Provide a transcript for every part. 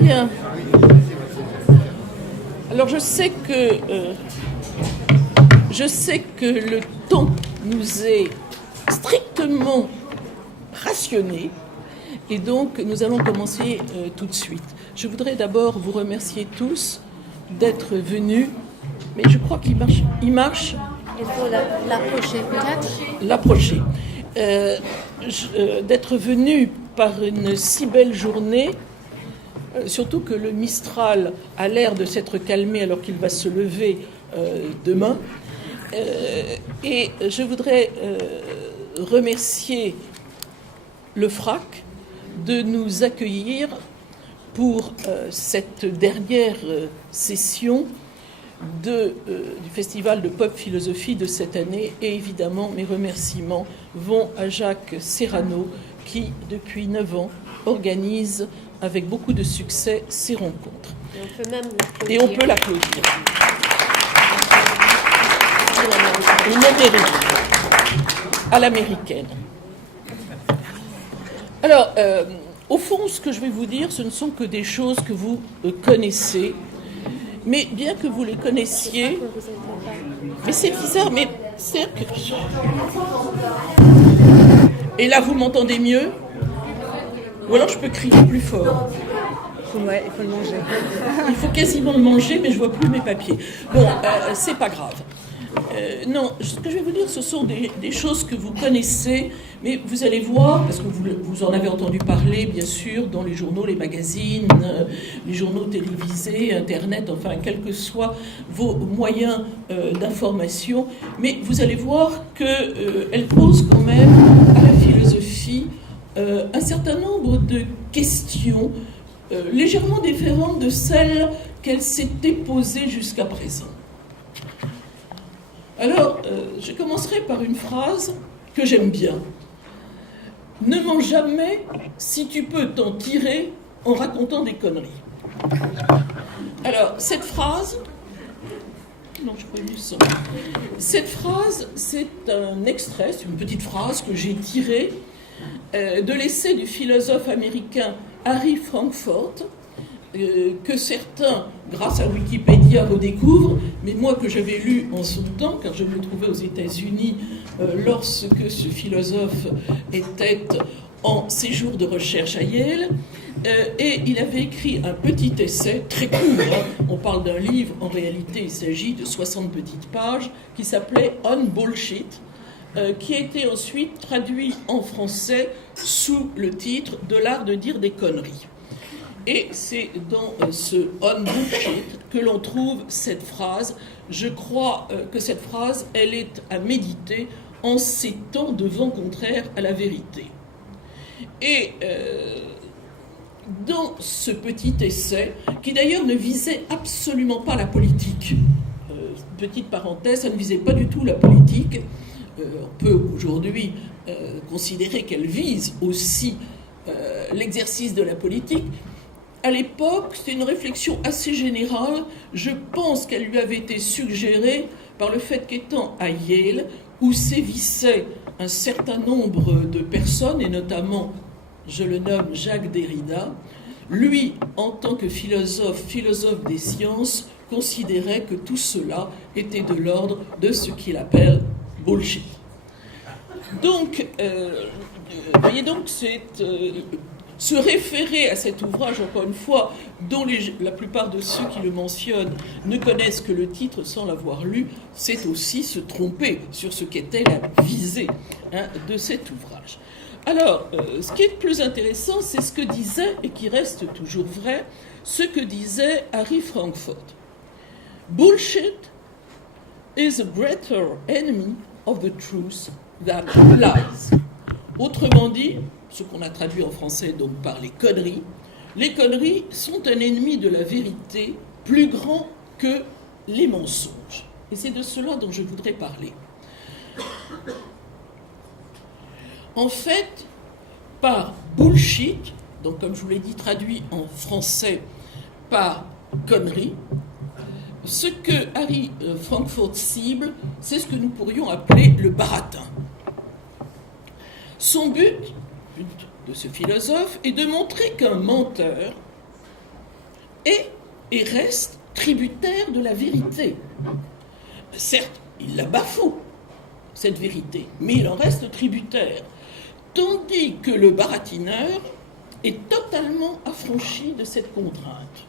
Bien. Alors je sais que le temps nous est strictement rationné et donc nous allons commencer tout de suite. Je voudrais d'abord vous remercier tous d'être venus, mais je crois qu'il marche. Il marche. Il faut l'approcher peut-être. L'approcher. D'être venus par une si belle journée, surtout que le Mistral a l'air de s'être calmé alors qu'il va se lever demain. Et je voudrais remercier le FRAC de nous accueillir pour cette dernière session du Festival de Pop Philosophie de cette année. Et évidemment, mes remerciements vont à Jacques Serrano qui, depuis 9 ans, organise avec beaucoup de succès ces rencontres. Et on peut l'applaudir. Une Amérique, à l'américaine. Alors, au fond, ce que je vais vous dire, ce ne sont que des choses que vous connaissez. Mais bien que vous les connaissiez, mais c'est bizarre, mais c'est que... Et là, vous m'entendez mieux? Ou alors je peux crier plus fort. Ouais, il faut le manger. Il faut quasiment le manger, mais je vois plus mes papiers. Bon, c'est pas grave. Non, ce que je vais vous dire, ce sont des choses que vous connaissez, mais vous allez voir, parce que vous en avez entendu parler, bien sûr, dans les journaux, les magazines, les journaux télévisés, Internet, enfin, quels que soient vos moyens d'information, mais vous allez voir qu'elle pose quand même à la philosophie un certain nombre de questions légèrement différentes de celles qu'elle s'était posées jusqu'à présent. Alors, je commencerai par une phrase que j'aime bien. Ne mens jamais si tu peux t'en tirer en racontant des conneries. Alors, cette phrase... Non, je crois du sang. Cette phrase, c'est un extrait, c'est une petite phrase que j'ai tirée de l'essai du philosophe américain Harry Frankfurt, que certains, grâce à Wikipédia, redécouvrent, mais moi que j'avais lu en son temps, car je me trouvais aux États-Unis lorsque ce philosophe était en séjour de recherche à Yale, et il avait écrit un petit essai, très court, on parle d'un livre, en réalité il s'agit de 60 petites pages, qui s'appelait On Bullshit, qui a été ensuite traduit en français sous le titre de l'art de dire des conneries. Et c'est dans ce On Bullshit que l'on trouve cette phrase. Je crois que cette phrase, elle est à méditer en ces temps de vent contraire à la vérité. Et dans ce petit essai, qui d'ailleurs ne visait absolument pas la politique, petite parenthèse, ça ne visait pas du tout la politique, on peut aujourd'hui considérer qu'elle vise aussi l'exercice de la politique. À l'époque, c'était une réflexion assez générale. Je pense qu'elle lui avait été suggérée par le fait qu'étant à Yale, où sévissaient un certain nombre de personnes, et notamment, je le nomme Jacques Derrida, lui, en tant que philosophe des sciences, considérait que tout cela était de l'ordre de ce qu'il appelle bullshit. Donc, voyez donc, c'est... se référer à cet ouvrage, encore une fois, dont la plupart de ceux qui le mentionnent ne connaissent que le titre sans l'avoir lu, c'est aussi se tromper sur ce qu'était la visée de cet ouvrage. Alors, ce qui est le plus intéressant, c'est ce que disait, et qui reste toujours vrai, ce que disait Harry Frankfurt. Bullshit is a greater enemy of the truth than lies. Autrement dit, ce qu'on a traduit en français donc par les conneries sont un ennemi de la vérité plus grand que les mensonges. Et c'est de cela dont je voudrais parler. En fait, par bullshit, donc comme je vous l'ai dit, traduit en français par connerie, ce que Harry Frankfurt cible, c'est ce que nous pourrions appeler le baratin. Son but de ce philosophe est de montrer qu'un menteur est et reste tributaire de la vérité. Certes, il la bafoue, cette vérité, mais il en reste tributaire. Tandis que le baratineur est totalement affranchi de cette contrainte.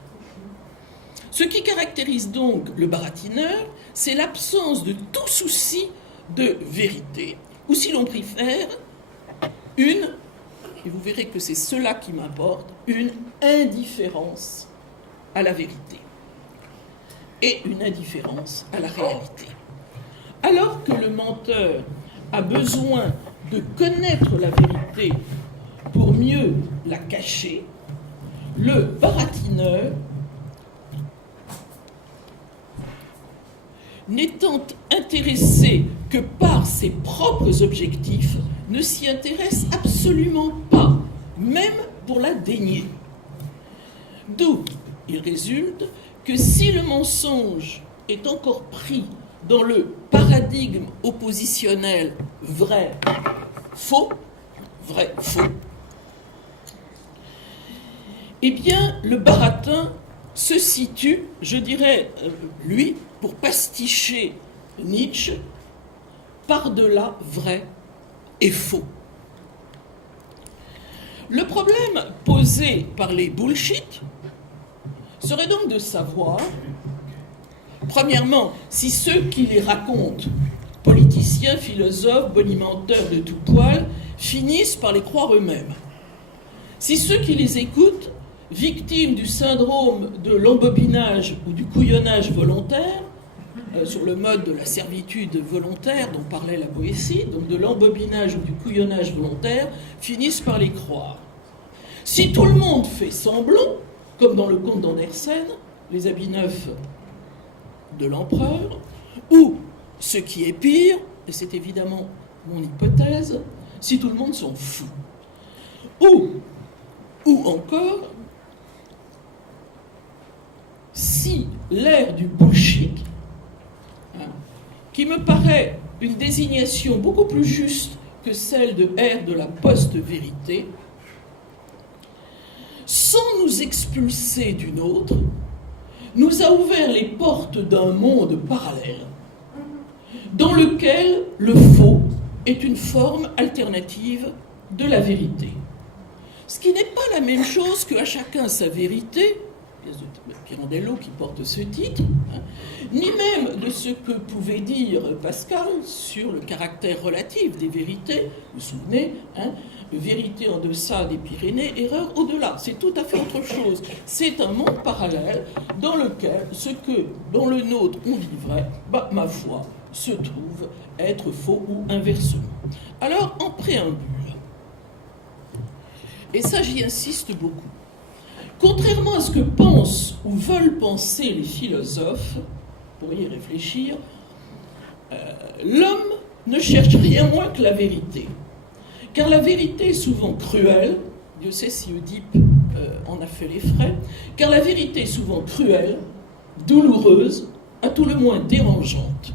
Ce qui caractérise donc le baratineur, c'est l'absence de tout souci de vérité, ou si l'on préfère, et vous verrez que c'est cela qui m'importe, une indifférence à la vérité et une indifférence à la réalité. Alors que le menteur a besoin de connaître la vérité pour mieux la cacher, le baratineur, n'étant intéressé que par ses propres objectifs, ne s'y intéresse absolument pas, même pour la dénier. D'où il résulte que si le mensonge est encore pris dans le paradigme oppositionnel vrai-faux, eh bien, le baratin se situe, je dirais, lui, pour pasticher Nietzsche, par-delà vrai et faux. Le problème posé par les bullshit serait donc de savoir, premièrement, si ceux qui les racontent, politiciens, philosophes, bonimenteurs de tout poil, finissent par les croire eux-mêmes. Si ceux qui les écoutent, victimes du syndrome de l'embobinage ou du couillonnage volontaire, sur le mode de la servitude volontaire dont parlait la poésie, donc de l'embobinage ou du couillonnage volontaire, finissent par les croire. Si tout le monde fait semblant, comme dans le conte d'Andersen, les habits neufs de l'empereur, ou ce qui est pire, et c'est évidemment mon hypothèse, si tout le monde s'en fout. Ou encore, si l'ère du bullshit, qui me paraît une désignation beaucoup plus juste que celle de ère de la post-vérité, sans nous expulser d'une autre, nous a ouvert les portes d'un monde parallèle dans lequel le faux est une forme alternative de la vérité. Ce qui n'est pas la même chose que à chacun sa vérité, pièce de Pirandello qui porte ce titre, ni même de ce que pouvait dire Pascal sur le caractère relatif des vérités. Vous vous souvenez, vérité en deçà des Pyrénées, erreur au-delà. C'est tout à fait autre chose. C'est un monde parallèle dans lequel ce que dans le nôtre on dit vrai, ma foi, se trouve être faux ou inversement. Alors, en préambule, et ça j'y insiste beaucoup, contrairement à ce que pensent ou veulent penser les philosophes, pour y réfléchir, l'homme ne cherche rien moins que la vérité. Car la vérité est souvent cruelle, Dieu sait si Oedipe en a fait les frais, car la vérité est souvent cruelle, douloureuse, à tout le moins dérangeante.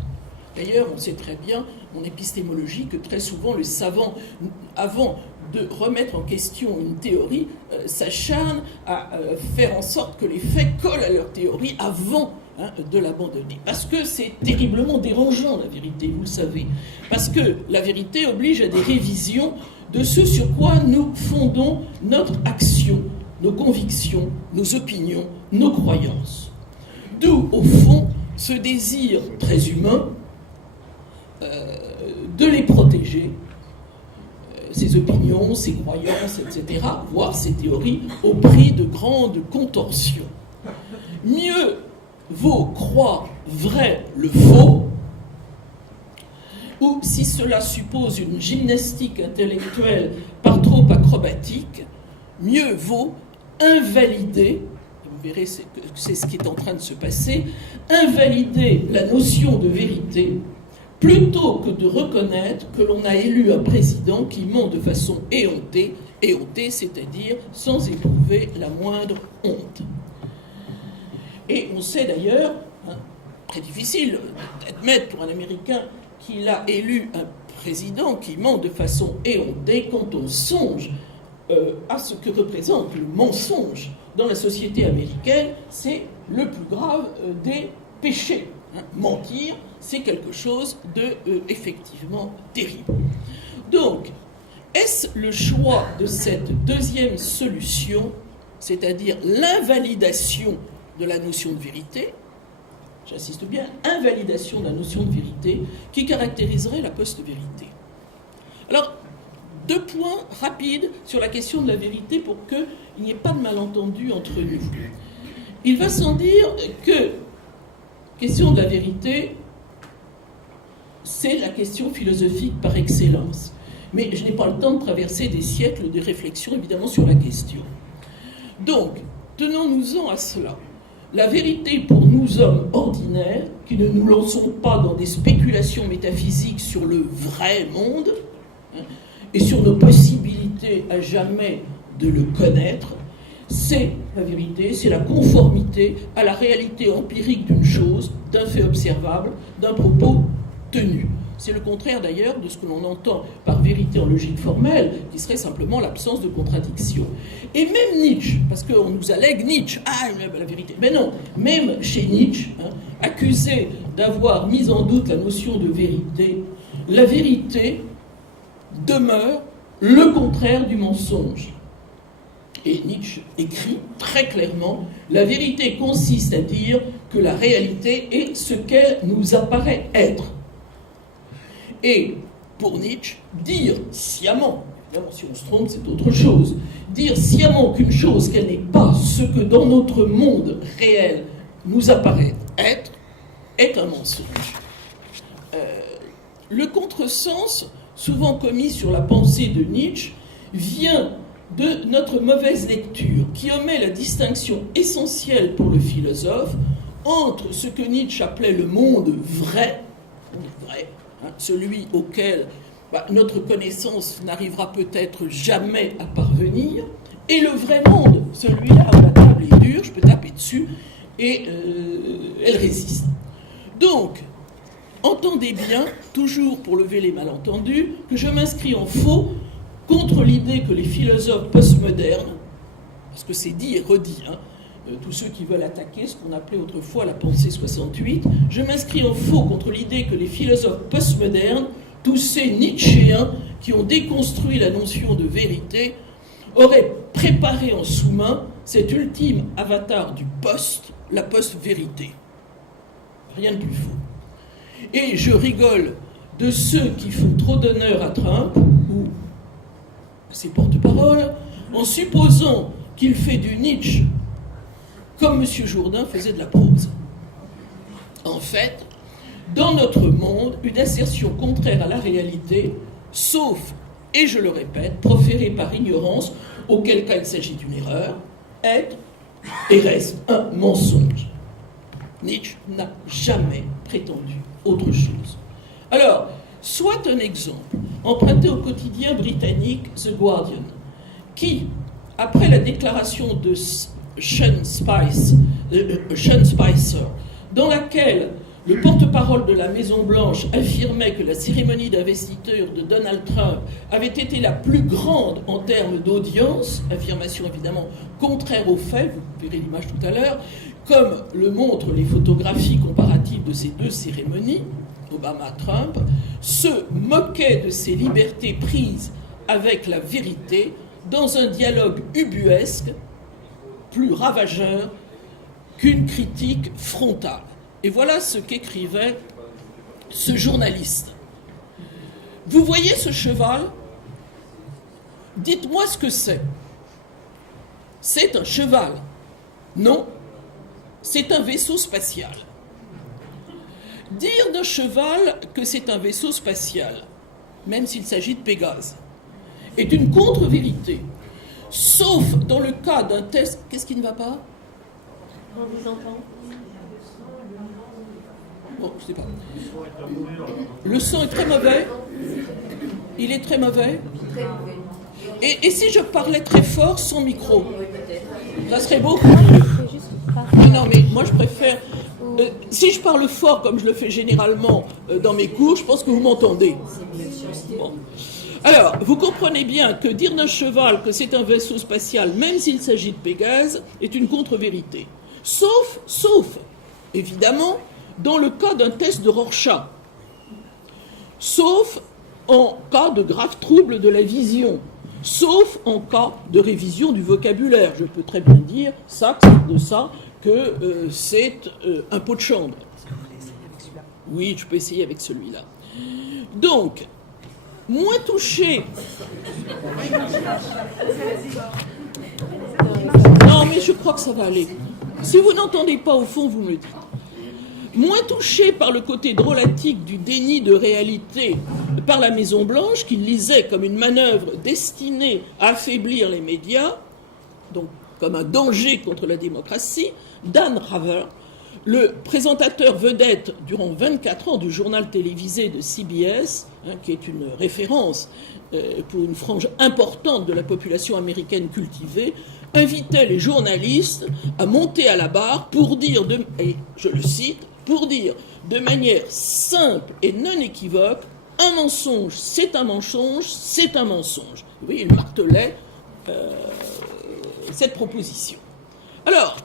D'ailleurs, on sait très bien, en épistémologie, que très souvent les savants, avant de remettre en question une théorie, s'acharnent à faire en sorte que les faits collent à leur théorie avant de l'abandonner. Parce que c'est terriblement dérangeant, la vérité, vous le savez. Parce que la vérité oblige à des révisions de ce sur quoi nous fondons notre action, nos convictions, nos opinions, nos croyances. D'où, au fond, ce désir très humain de les protéger, ses opinions, ses croyances, etc., voire ses théories, au prix de grandes contorsions. Mieux vaut croire vrai le faux, ou si cela suppose une gymnastique intellectuelle par trop acrobatique, mieux vaut invalider, vous verrez c'est ce qui est en train de se passer, invalider la notion de vérité, plutôt que de reconnaître que l'on a élu un président qui ment de façon éhontée, c'est-à-dire sans éprouver la moindre honte. Et on sait d'ailleurs, très difficile d'admettre pour un Américain qu'il a élu un président qui ment de façon éhontée quand on songe à ce que représente le mensonge dans la société américaine. C'est le plus grave des péchés. Mentir, c'est quelque chose de effectivement terrible. Donc, est-ce le choix de cette deuxième solution, c'est-à-dire l'invalidation de la notion de vérité, j'insiste bien, invalidation de la notion de vérité, qui caractériserait la post-vérité? Alors, 2 points rapides sur la question de la vérité pour qu'il n'y ait pas de malentendu entre nous. Il va sans dire que question de la vérité, c'est la question philosophique par excellence. Mais je n'ai pas le temps de traverser des siècles de réflexion, évidemment, sur la question. Donc, tenons-nous-en à cela. La vérité pour nous hommes ordinaires, qui ne nous lançons pas dans des spéculations métaphysiques sur le vrai monde, et sur nos possibilités à jamais de le connaître, c'est la vérité, c'est la conformité à la réalité empirique d'une chose, d'un fait observable, d'un propos tenu. C'est le contraire d'ailleurs de ce que l'on entend par vérité en logique formelle, qui serait simplement l'absence de contradiction. Et même Nietzsche, parce qu'on nous allègue Nietzsche, la vérité, mais non, même chez Nietzsche, accusé d'avoir mis en doute la notion de vérité, la vérité demeure le contraire du mensonge. Et Nietzsche écrit très clairement, la vérité consiste à dire que la réalité est ce qu'elle nous apparaît être. Et pour Nietzsche, dire sciemment, évidemment si on se trompe c'est autre chose, dire sciemment qu'une chose qu'elle n'est pas ce que dans notre monde réel nous apparaît être, est un mensonge. Le contresens, souvent commis sur la pensée de Nietzsche, vient de notre mauvaise lecture, qui omet la distinction essentielle pour le philosophe entre ce que Nietzsche appelait le monde vrai, celui auquel notre connaissance n'arrivera peut-être jamais à parvenir, et le vrai monde, celui-là où la table est dure, je peux taper dessus, et elle résiste. Donc, entendez bien, toujours pour lever les malentendus, que je m'inscris en faux contre l'idée que les philosophes postmodernes, parce que c'est dit et redit, tous ceux qui veulent attaquer ce qu'on appelait autrefois la pensée 68, je m'inscris en faux contre l'idée que les philosophes postmodernes, tous ces Nietzschéens qui ont déconstruit la notion de vérité, auraient préparé en sous-main cet ultime avatar du post, la post-vérité. Rien de plus faux. Et je rigole de ceux qui font trop d'honneur à Trump, ou à ses porte-paroles, en supposant qu'il fait du Nietzsche comme M. Jourdain faisait de la prose. En fait, dans notre monde, une assertion contraire à la réalité, sauf, et je le répète, proférée par ignorance, auquel cas il s'agit d'une erreur, est et reste un mensonge. Nietzsche n'a jamais prétendu autre chose. Alors, soit un exemple, emprunté au quotidien britannique The Guardian, qui, après la déclaration de Sean Spicer, dans laquelle le porte-parole de la Maison-Blanche affirmait que la cérémonie d'investiture de Donald Trump avait été la plus grande en termes d'audience, affirmation évidemment contraire aux faits, vous verrez l'image tout à l'heure, comme le montrent les photographies comparatives de ces deux cérémonies, Obama-Trump, se moquait de ces libertés prises avec la vérité dans un dialogue ubuesque, plus ravageur qu'une critique frontale. Et voilà ce qu'écrivait ce journaliste. Vous voyez ce cheval ? Dites-moi ce que c'est. C'est un cheval. Non, c'est un vaisseau spatial. Dire d'un cheval que c'est un vaisseau spatial, même s'il s'agit de Pégase, est une contre-vérité. Sauf dans le cas d'un test... Qu'est-ce qui ne va pas ? On vous entend. Bon, je sais pas. Le son est très mauvais. Il est très mauvais. Et si je parlais très fort sans micro ? Ça serait beaucoup mieux. Non, mais moi je préfère... si je parle fort comme je le fais généralement dans mes cours, je pense que vous m'entendez. Bon. Alors, vous comprenez bien que dire d'un cheval que c'est un vaisseau spatial, même s'il s'agit de Pégase, est une contre-vérité. Sauf, évidemment, dans le cas d'un test de Rorschach. Sauf en cas de graves troubles de la vision. Sauf en cas de révision du vocabulaire. Je peux très bien dire que c'est un pot de chambre. Oui, je peux essayer avec celui-là. Donc, moins touché. Non, mais je crois que ça va aller. Si vous n'entendez pas au fond, vous me le dites. Moins touché par le côté drôlatique du déni de réalité par la Maison-Blanche, qu'il lisait comme une manœuvre destinée à affaiblir les médias, donc comme un danger contre la démocratie, Dan Rather, le présentateur vedette durant 24 ans du journal télévisé de CBS, qui est une référence pour une frange importante de la population américaine cultivée, invitait les journalistes à monter à la barre pour dire, et je le cite, pour dire de manière simple et non équivoque, un mensonge, c'est un mensonge, c'est un mensonge. Vous voyez, il martelait cette proposition. Alors,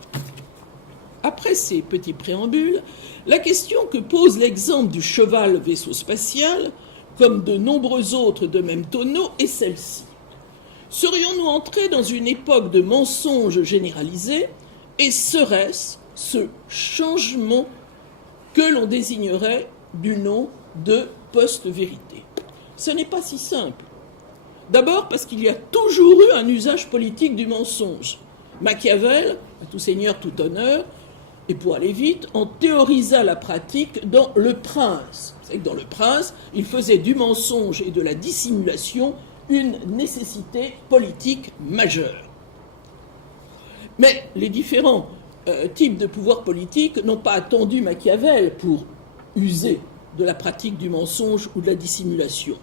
après ces petits préambules, la question que pose l'exemple du cheval vaisseau spatial, comme de nombreux autres de même tonneau, est celle-ci. Serions-nous entrés dans une époque de mensonges généralisés, et serait-ce ce changement que l'on désignerait du nom de post-vérité? Ce n'est pas si simple. D'abord parce qu'il y a toujours eu un usage politique du mensonge. Machiavel, à tout seigneur, tout honneur, et pour aller vite, en théorisa la pratique dans Le Prince. Vous savez que dans Le Prince, il faisait du mensonge et de la dissimulation une nécessité politique majeure. Mais les différents types de pouvoirs politiques n'ont pas attendu Machiavel pour user de la pratique du mensonge ou de la dissimulation.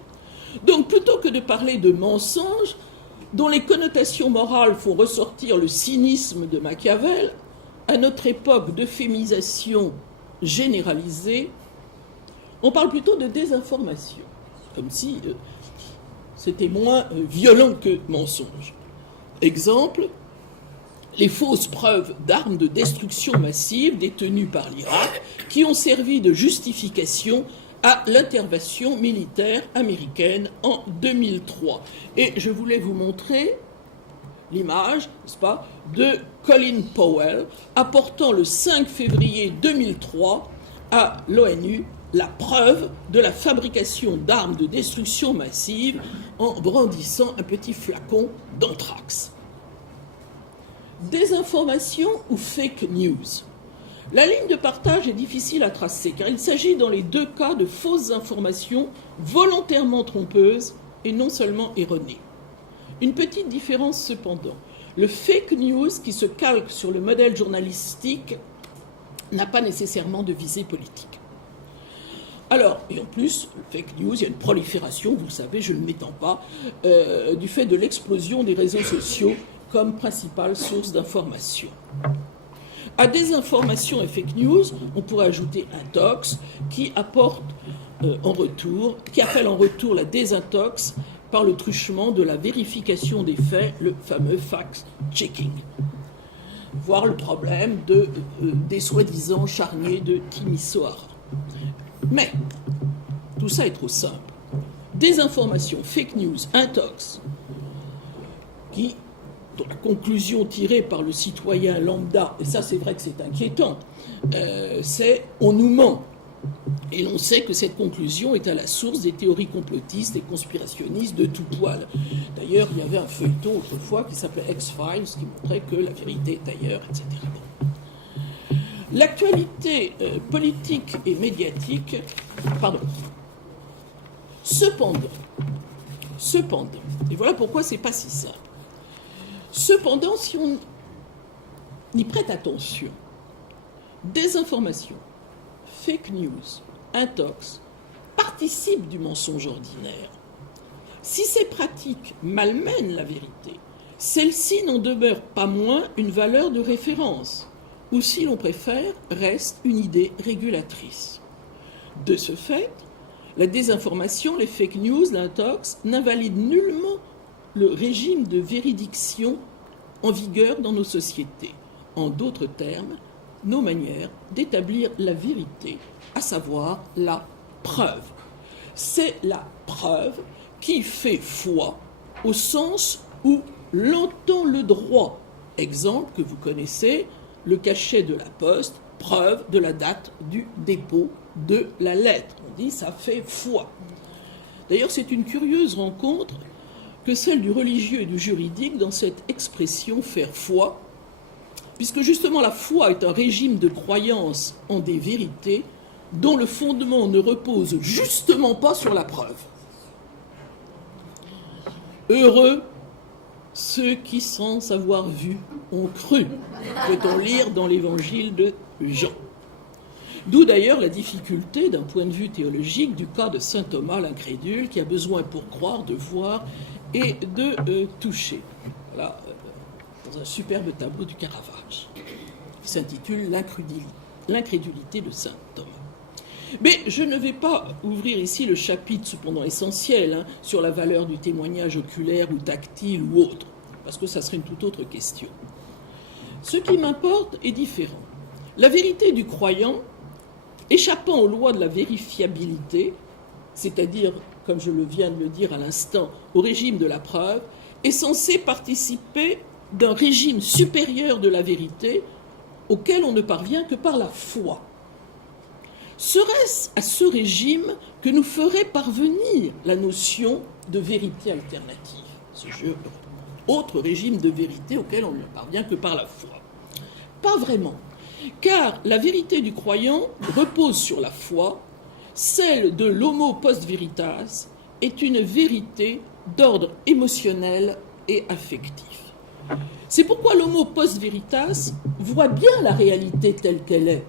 Donc, plutôt que de parler de mensonges, dont les connotations morales font ressortir le cynisme de Machiavel, à notre époque d'euphémisation généralisée, on parle plutôt de désinformation, comme si c'était moins violent que mensonge. Exemple, les fausses preuves d'armes de destruction massive détenues par l'Irak qui ont servi de justification à l'intervention militaire américaine en 2003. Et je voulais vous montrer l'image, n'est-ce pas, de Colin Powell apportant le 5 février 2003 à l'ONU la preuve de la fabrication d'armes de destruction massive en brandissant un petit flacon d'anthrax. Désinformation ou fake news? La ligne de partage est difficile à tracer car il s'agit dans les deux cas de fausses informations volontairement trompeuses et non seulement erronées. Une petite différence cependant. Le fake news qui se calque sur le modèle journalistique n'a pas nécessairement de visée politique. Alors, et en plus, le fake news, il y a une prolifération, vous le savez, je ne m'étends pas, du fait de l'explosion des réseaux sociaux comme principale source d'information. À désinformation et fake news, on pourrait ajouter intox qui appelle en retour la désintox par le truchement de la vérification des faits, le fameux fact-checking. Voir le problème des soi-disant charniers de Timisoara. Mais tout ça est trop simple. Désinformation, fake news, intox, dont la conclusion tirée par le citoyen lambda, et ça c'est vrai que c'est inquiétant, c'est on nous ment. Et l'on sait que cette conclusion est à la source des théories complotistes et conspirationnistes de tout poil. D'ailleurs, il y avait un feuilleton autrefois qui s'appelait X-Files, qui montrait que la vérité est ailleurs, etc. L'actualité politique et médiatique, cependant, et voilà pourquoi c'est pas si simple. Cependant, si on y prête attention, désinformation, fake news, intox, participent du mensonge ordinaire. Si ces pratiques malmènent la vérité, celle-ci n'en demeure pas moins une valeur de référence, ou si l'on préfère, reste une idée régulatrice. De ce fait, La désinformation, les fake news, l'intox n'invalident nullement le régime de véridiction en vigueur dans nos sociétés. En d'autres termes, nos manières d'établir la vérité, à savoir la preuve. C'est la preuve qui fait foi au sens où l'entend le droit. Exemple que vous connaissez, le cachet de la poste, preuve de la date du dépôt de la lettre. On dit ça fait foi. D'ailleurs, c'est une curieuse rencontre que celle du religieux et du juridique dans cette expression faire foi, puisque justement la foi est un régime de croyance en des vérités dont le fondement ne repose justement pas sur la preuve. Heureux ceux qui, sans avoir vu, ont cru, peut-on lire dans l'évangile de Jean. D'où d'ailleurs la difficulté, d'un point de vue théologique, du cas de saint Thomas l'incrédule, qui a besoin pour croire de voir et de toucher. Voilà, dans un superbe tableau du Caravage, qui s'intitule L'incrédulité de saint Thomas. Mais je ne vais pas ouvrir ici le chapitre, cependant essentiel, sur la valeur du témoignage oculaire ou tactile ou autre, parce que ça serait une toute autre question. Ce qui m'importe est différent. La vérité du croyant, échappant aux lois de la vérifiabilité, c'est-à-dire, comme je viens de le dire à l'instant, au régime de la preuve, est censée participer d'un régime supérieur de la vérité auquel on ne parvient que par la foi. Serait-ce à ce régime que nous ferait parvenir la notion de vérité alternative, ce autre régime de vérité auquel on ne parvient que par la foi? Pas vraiment, car la vérité du croyant repose sur la foi, celle de l'homo post veritas est une vérité d'ordre émotionnel et affectif. C'est pourquoi l'homo post veritas voit bien la réalité telle qu'elle est.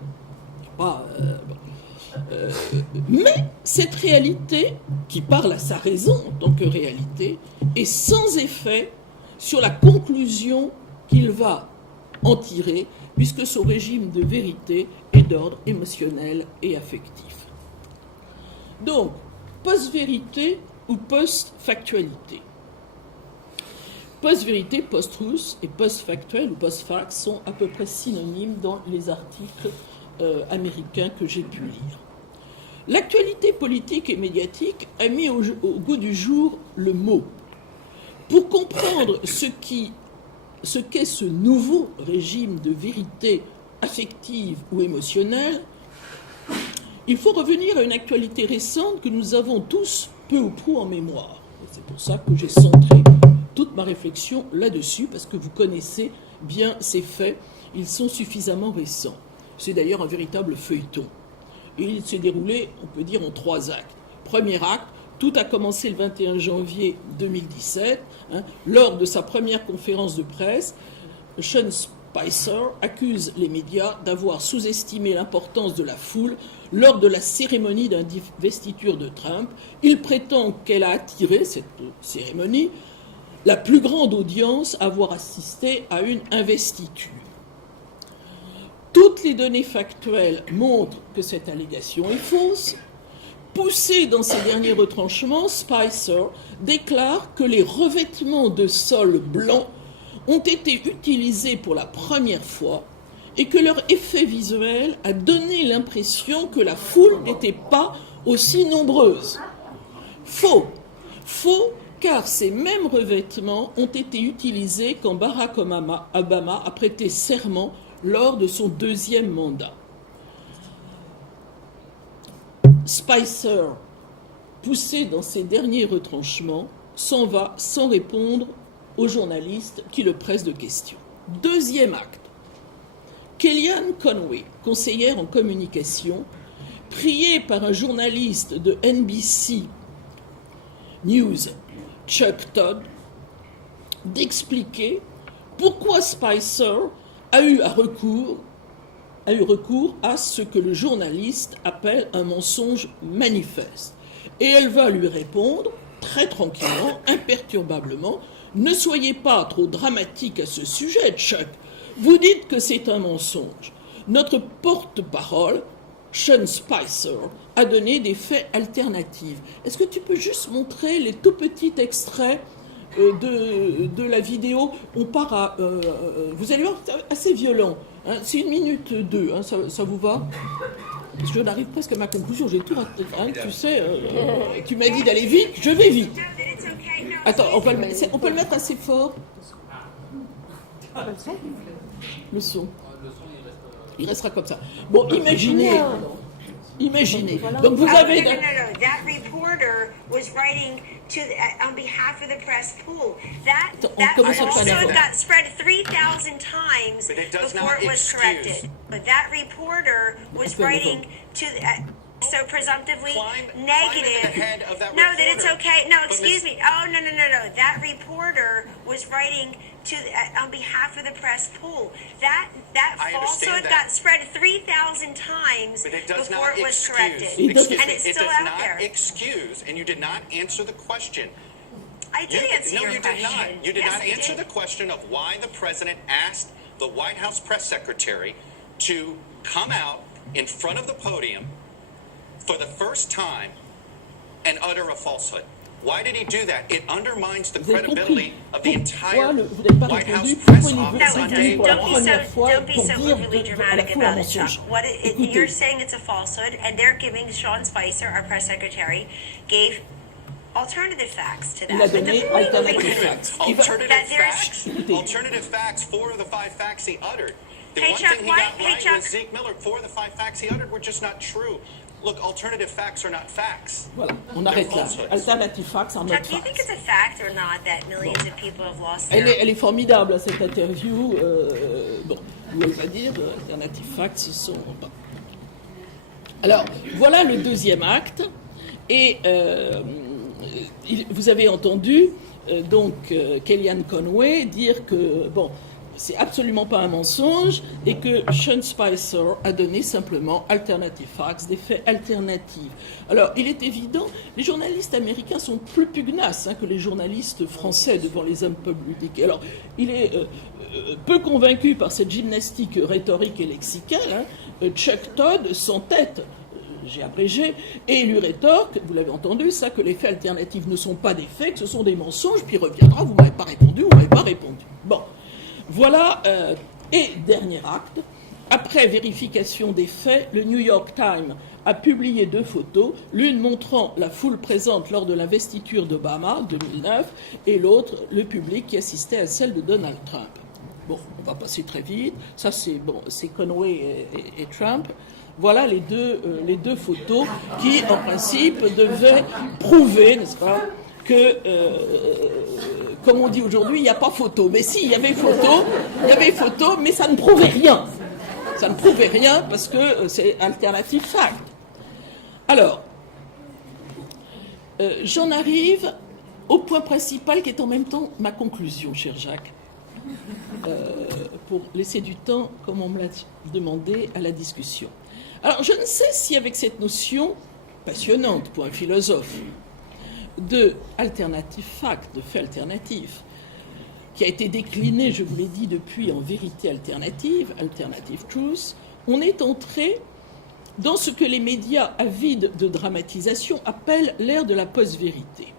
Mais cette réalité, qui parle à sa raison en tant que réalité, est sans effet sur la conclusion qu'il va en tirer, puisque son régime de vérité est d'ordre émotionnel et affectif. Donc, post-vérité ou post-factualité. Post-vérité, post-truth et post-factuel ou post-fact sont à peu près synonymes dans les articles américains que j'ai pu lire. L'actualité politique et médiatique a mis au goût du jour le mot. Pour comprendre ce qu'est ce nouveau régime de vérité affective ou émotionnelle, il faut revenir à une actualité récente que nous avons tous peu ou prou en mémoire. Et c'est pour ça que j'ai centré toute ma réflexion là-dessus, parce que vous connaissez bien ces faits, ils sont suffisamment récents. C'est d'ailleurs un véritable feuilleton. Et il s'est déroulé, on peut dire, en 3 actes. Premier acte, tout a commencé le 21 janvier 2017. Lors de sa première conférence de presse, Sean Spicer accuse les médias d'avoir sous-estimé l'importance de la foule lors de la cérémonie d'investiture de Trump. Il prétend qu'elle a attiré, cette cérémonie, la plus grande audience à avoir assisté à une investiture. Toutes les données factuelles montrent que cette allégation est fausse. Poussé dans ses derniers retranchements, Spicer déclare que les revêtements de sol blanc ont été utilisés pour la première fois et que leur effet visuel a donné l'impression que la foule n'était pas aussi nombreuse. Faux. Faux, car ces mêmes revêtements ont été utilisés quand Barack Obama a prêté serment lors de son 2e mandat. Spicer, poussé dans ses derniers retranchements, s'en va sans répondre aux journalistes qui le pressent de questions. 2e acte. Kellyanne Conway, conseillère en communication, priée par un journaliste de NBC News, Chuck Todd, d'expliquer pourquoi Spicer a eu recours à ce que le journaliste appelle un mensonge manifeste. Et elle va lui répondre, très tranquillement, imperturbablement, « Ne soyez pas trop dramatique à ce sujet, Chuck. Vous dites que c'est un mensonge. Notre porte-parole Sean Spicer a donné des faits alternatifs. Est-ce que tu peux juste montrer les tout petits extraits de la vidéo? On part à... vous allez voir, c'est assez violent. Hein, c'est 1 minute 2, hein, ça vous va? Parce que je n'arrive presque à ma conclusion, j'ai tout raté. Hein, tu sais, tu m'as dit d'aller vite, je vais vite. Attends, on peut le mettre assez fort. Le son. Il restera comme ça. Bon, imaginez. Donc vous avez... No. That reporter was writing to on behalf of the press pool. That also got spread 3,000 times before it was corrected. But that reporter was writing to... so presumptively negative. No, that it's okay. No, excuse me. Oh, no. That reporter was writing to on behalf of the press pool. That falsehood got spread 3,000 times before it was corrected. And it's still out there. Excuse, and you did not answer the question. I did answer your question. No, you did not. You did not answer the question of why the president asked the White House press secretary to come out in front of the podium for the first time and utter a falsehood. Why did he do that? It undermines the credibility of the entire White House press office on day one. Don't be so overly dramatic about it, Chuck. You're saying it's a falsehood, and they're giving Sean Spicer, our press secretary, gave alternative facts to that. Il a donné alternative facts. Alternative facts, 4 of the 5 facts he uttered. The one Chuck, thing he got right was Zeke Miller. 4 of the 5 facts he uttered were just not true. Look, alternative facts are not facts. Voilà, on arrête là. Alternative facts are not facts. Chuck, do you think it's a fact or not that millions of people have lost their... Elle est formidable, cette interview. Bon, vous allez dire, alternative facts, ce sont... Bon. Alors, voilà le deuxième acte. Et vous avez entendu Kellyanne Conway dire que, bon, c'est absolument pas un mensonge et que Sean Spicer a donné simplement alternative facts, des faits alternatifs. Alors, il est évident, les journalistes américains sont plus pugnaces que les journalistes français devant les hommes politiques. Alors, il est peu convaincu par cette gymnastique rhétorique et lexicale. Chuck Todd s'entête, j'ai abrégé, et lui rétorque, vous l'avez entendu, ça, que les faits alternatifs ne sont pas des faits, que ce sont des mensonges, puis il reviendra, vous m'avez pas répondu, vous m'avez pas répondu. Bon. Voilà, et dernier acte, après vérification des faits, le New York Times a publié 2 photos, l'une montrant la foule présente lors de l'investiture d'Obama, 2009, et l'autre, le public qui assistait à celle de Donald Trump. Bon, on va passer très vite, ça c'est Conway et Trump. Voilà les deux photos qui, en principe, devaient prouver, n'est-ce pas, que, comme on dit aujourd'hui, il n'y a pas photo. Mais si, il y avait photo, mais ça ne prouvait rien. Ça ne prouvait rien parce que c'est alternative fact. Alors, j'en arrive au point principal qui est en même temps ma conclusion, cher Jacques, pour laisser du temps, comme on me l'a demandé, à la discussion. Alors, je ne sais si avec cette notion passionnante pour un philosophe de alternative fact, de fait alternatif, qui a été décliné, je vous l'ai dit, depuis en vérité alternative, alternative truth, on est entré dans ce que les médias avides de dramatisation appellent l'ère de la post-vérité.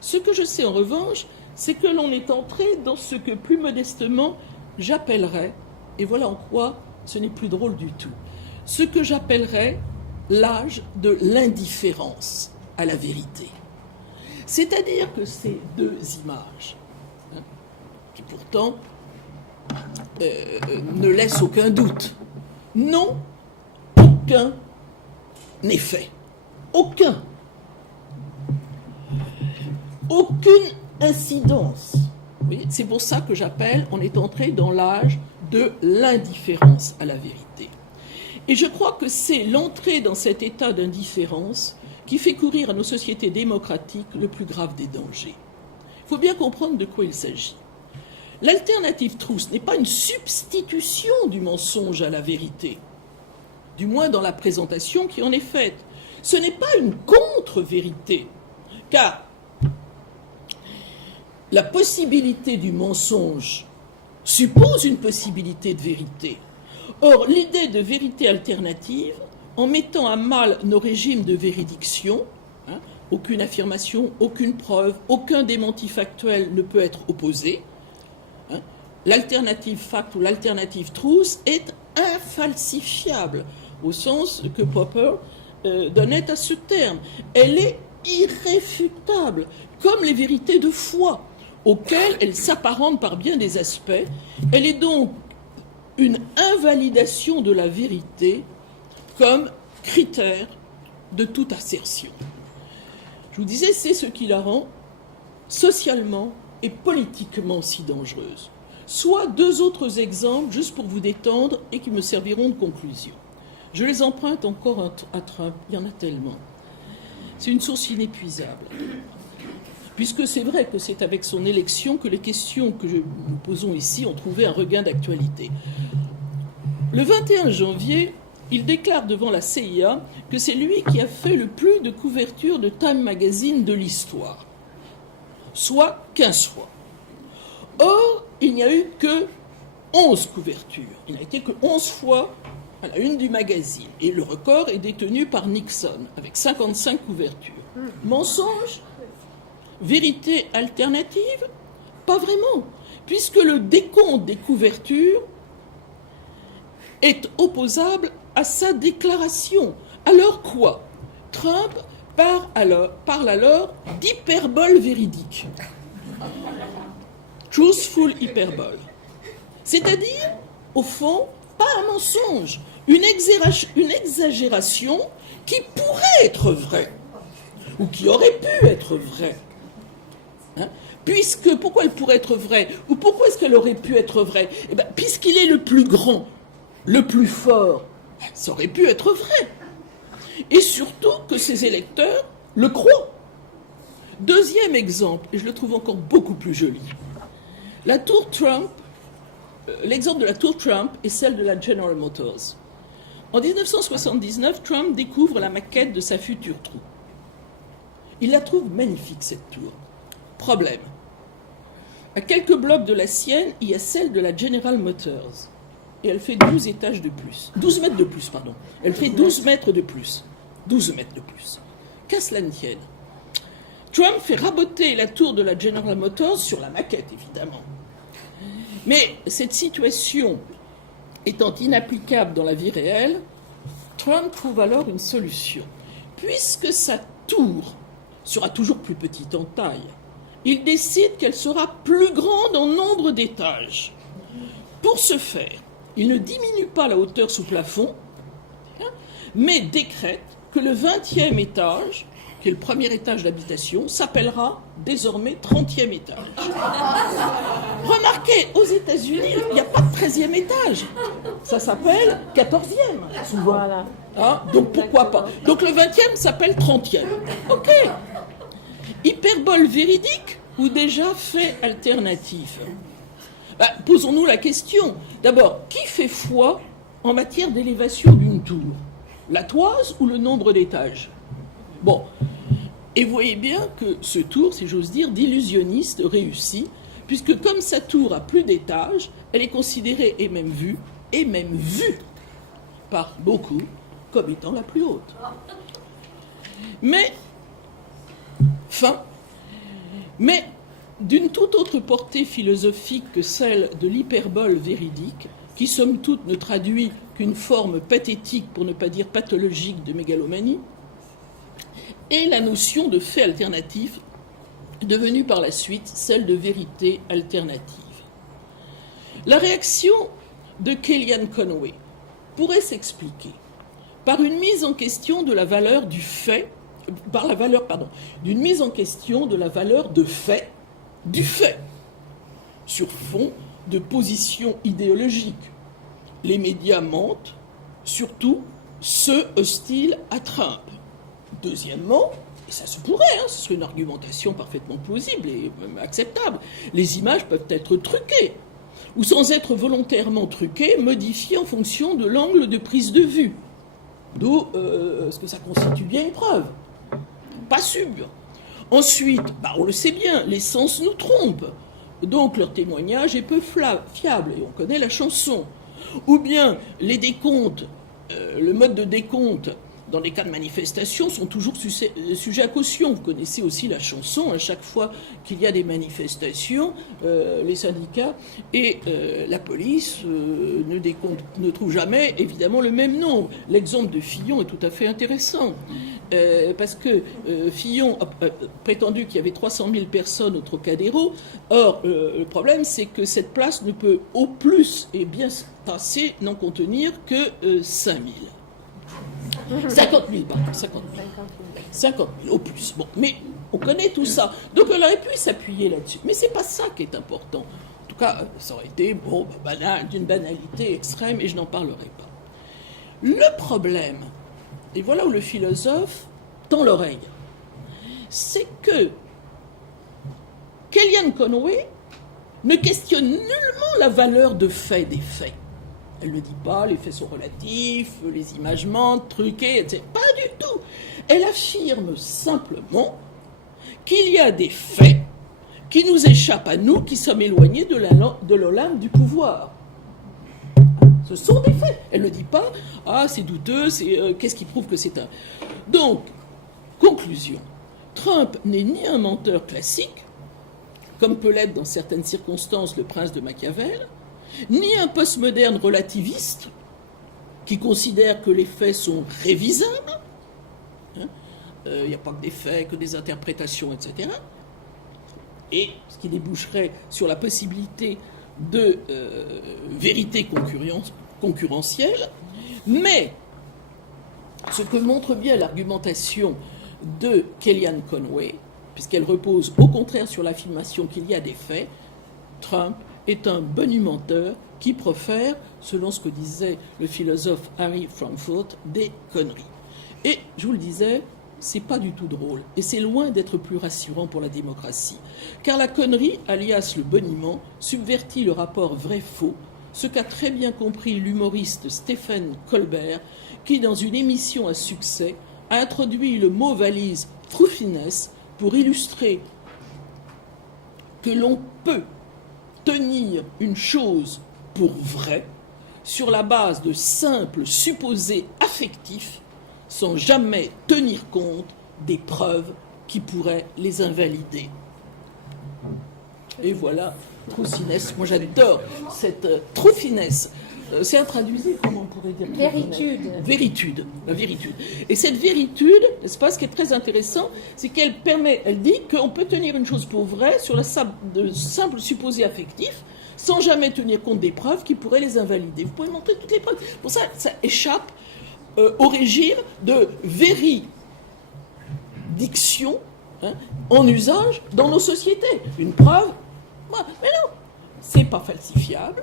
Ce que je sais en revanche, c'est que l'on est entré dans ce que plus modestement j'appellerais, et voilà en quoi ce n'est plus drôle du tout, ce que j'appellerais l'âge de l'indifférence à la vérité. C'est-à-dire que ces 2 images, qui pourtant ne laissent aucun doute, n'ont aucun effet, aucune incidence. Vous voyez, c'est pour ça que j'appelle, on est entré dans l'âge de l'indifférence à la vérité. Et je crois que c'est l'entrée dans cet état d'indifférence qui fait courir à nos sociétés démocratiques le plus grave des dangers. Il faut bien comprendre de quoi il s'agit. L'alternative truth n'est pas une substitution du mensonge à la vérité, du moins dans la présentation qui en est faite. Ce n'est pas une contre-vérité, car la possibilité du mensonge suppose une possibilité de vérité. Or, l'idée de vérité alternative en mettant à mal nos régimes de véridiction. Aucune affirmation, aucune preuve, aucun démenti factuel ne peut être opposé. L'alternative fact ou l'alternative truth est infalsifiable, au sens que Popper donnait à ce terme. Elle est irréfutable, comme les vérités de foi, auxquelles elle s'apparente par bien des aspects. Elle est donc une invalidation de la vérité comme critère de toute assertion. Je vous disais, c'est ce qui la rend socialement et politiquement si dangereuse. Soit deux autres exemples, juste pour vous détendre, et qui me serviront de conclusion. Je les emprunte encore à Trump, il y en a tellement. C'est une source inépuisable. Puisque c'est vrai que c'est avec son élection que les questions que nous posons ici ont trouvé un regain d'actualité. Le 21 janvier, il déclare devant la CIA que c'est lui qui a fait le plus de couvertures de Time Magazine de l'histoire, soit 15 fois. Or, il n'y a eu que 11 couvertures. Il n'a été que 11 fois à la une du magazine. Et le record est détenu par Nixon, avec 55 couvertures. Mensonge ? Vérité alternative ? Pas vraiment, puisque le décompte des couvertures est opposable à sa déclaration. Alors quoi ? Trump parle alors d'hyperbole véridique. Truthful hyperbole. C'est-à-dire, au fond, pas un mensonge, une exagération qui pourrait être vraie, ou qui aurait pu être vraie. Pourquoi elle pourrait être vraie, ou pourquoi est-ce qu'elle aurait pu être vraie ? Puisqu'il est le plus grand, le plus fort, ça aurait pu être vrai. Et surtout que ses électeurs le croient. Deuxième exemple, et je le trouve encore beaucoup plus joli. La tour Trump, l'exemple de la tour Trump est celle de la General Motors. En 1979, Trump découvre la maquette de sa future tour. Il la trouve magnifique, cette tour. Problème. À quelques blocs de la sienne, il y a celle de la General Motors. Et elle fait 12 étages de plus. 12 mètres de plus, pardon. Elle fait 12 mètres de plus. 12 mètres de plus. Qu'à cela ne tienne. Trump fait raboter la tour de la General Motors sur la maquette, évidemment. Mais cette situation étant inapplicable dans la vie réelle, Trump trouve alors une solution. Puisque sa tour sera toujours plus petite en taille, il décide qu'elle sera plus grande en nombre d'étages. Pour ce faire, il ne diminue pas la hauteur sous plafond, mais décrète que le 20e étage, qui est le premier étage d'habitation, s'appellera désormais 30e étage. Remarquez, aux États-Unis, il n'y a pas de 13e étage. Ça s'appelle 14e, souvent. Voilà. Donc pourquoi pas ? Donc le 20e s'appelle 30e. Ok. Hyperbole véridique ou déjà fait alternatif ? Posons-nous la question. D'abord, qui fait foi en matière d'élévation d'une tour ? La toise ou le nombre d'étages ? Bon, et vous voyez bien que ce tour, si j'ose dire, d'illusionniste réussit, puisque comme sa tour a plus d'étages, elle est considérée et même vue par beaucoup comme étant la plus haute. Mais d'une toute autre portée philosophique que celle de l'hyperbole véridique, qui somme toute ne traduit qu'une forme pathétique, pour ne pas dire pathologique, de mégalomanie, et la notion de fait alternatif, devenue par la suite celle de vérité alternative. La réaction de Kellyanne Conway pourrait s'expliquer par une mise en question de la valeur du fait, d'une mise en question de la valeur de fait, du fait, sur fond de position idéologique. Les médias mentent, surtout ceux hostiles à Trump. Deuxièmement, et ça se pourrait, ce serait une argumentation parfaitement plausible et même acceptable, les images peuvent être truquées, ou sans être volontairement truquées, modifiées en fonction de l'angle de prise de vue. D'où ce que ça constitue bien une preuve. Pas sûr. Ensuite, on le sait bien, les sens nous trompent. Donc leur témoignage est peu fiable, et on connaît la chanson. Ou bien les décomptes le mode de décompte dans les cas de manifestation sont toujours sujets à caution. Vous connaissez aussi la chanson, à chaque fois qu'il y a des manifestations, les syndicats et la police ne trouvent jamais évidemment le même nombre. L'exemple de Fillon est tout à fait intéressant, parce que Fillon a prétendu qu'il y avait 300 000 personnes au Trocadéro. Or, le problème, c'est que cette place ne peut au plus et bien passer, n'en contenir que 5 000. 50 000, pardon, 50 000. 50 000 au plus. Bon, mais on connaît tout ça. Donc on aurait pu s'appuyer là-dessus. Mais c'est pas ça qui est important. En tout cas, ça aurait été banal, d'une banalité extrême, et je n'en parlerai pas. Le problème, et voilà où le philosophe tend l'oreille, c'est que Kellyanne Conway ne questionne nullement la valeur de fait des faits. Elle ne dit pas, les faits sont relatifs, les images mentent, truquées, etc. Pas du tout. Elle affirme simplement qu'il y a des faits qui nous échappent à nous, qui sommes éloignés de l'Olympe du pouvoir. Ce sont des faits. Elle ne dit pas, c'est douteux, qu'est-ce qui prouve que c'est un... Donc, conclusion. Trump n'est ni un menteur classique, comme peut l'être dans certaines circonstances le prince de Machiavel, ni un postmoderne relativiste qui considère que les faits sont révisables. Il n'y a pas que des faits, que des interprétations, etc. Et ce qui déboucherait sur la possibilité de vérité concurrentielle. Mais ce que montre bien l'argumentation de Kellyanne Conway, puisqu'elle repose au contraire sur l'affirmation qu'il y a des faits, Trump est un bonimenteur qui profère, selon ce que disait le philosophe Harry Frankfurt, des conneries. Et, je vous le disais, c'est pas du tout drôle, et c'est loin d'être plus rassurant pour la démocratie. Car la connerie, alias le boniment, subvertit le rapport vrai-faux, ce qu'a très bien compris l'humoriste Stephen Colbert, qui, dans une émission à succès, a introduit le mot valise « truthiness » pour illustrer que l'on peut tenir une chose pour vraie sur la base de simples supposés affectifs sans jamais tenir compte des preuves qui pourraient les invalider. Et voilà, truthiness. Moi j'adore cette truthiness. C'est intraduisé, comment on pourrait dire? Véritude. Véritude, la véritude. Et cette véritude, n'est-ce pas, ce qui est très intéressant, c'est qu'elle permet, elle dit qu'on peut tenir une chose pour vraie sur la de simples supposés affectifs, sans jamais tenir compte des preuves qui pourraient les invalider. Vous pouvez montrer toutes les preuves. Pour ça, ça échappe au régime de véridiction en usage dans nos sociétés. Une preuve, mais non, c'est pas falsifiable.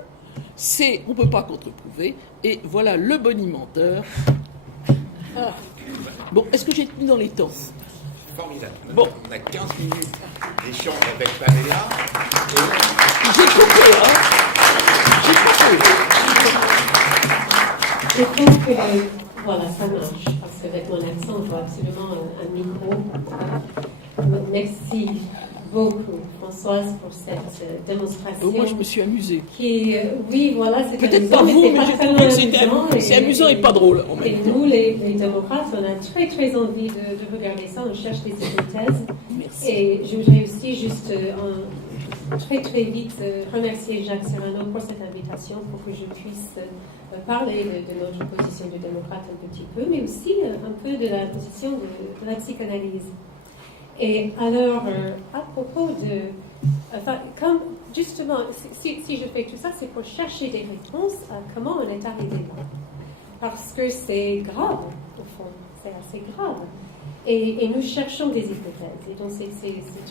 On ne peut pas contre-prouver, et voilà le bonimenteur. Bon, est-ce que j'ai tenu dans les temps? Formidable. Bon. On a 15 minutes d'échange avec Pamela. J'ai coupé, Je trouve que, voilà, ça marche, parce qu'avec mon accent, il faut absolument un micro. Merci beaucoup, Françoise, pour cette démonstration. Moi, je me suis amusée. Oui, voilà, c'est peut-être pas vous, mais j'ai trouvé que c'est amusant et pas drôle en même temps. Et nous, les démocrates, on a très, très envie de regarder ça. On cherche des hypothèses. Merci. Et je voudrais aussi juste très, très vite remercier Jacques Serrano pour cette invitation, pour que je puisse parler de notre position de démocrate un petit peu, mais aussi un peu de la position de la psychanalyse. Et alors, à propos comme justement, si je fais tout ça, c'est pour chercher des réponses à comment on est arrivé là. Parce que c'est grave, au fond, c'est assez grave. Et nous cherchons des hypothèses, et donc c'est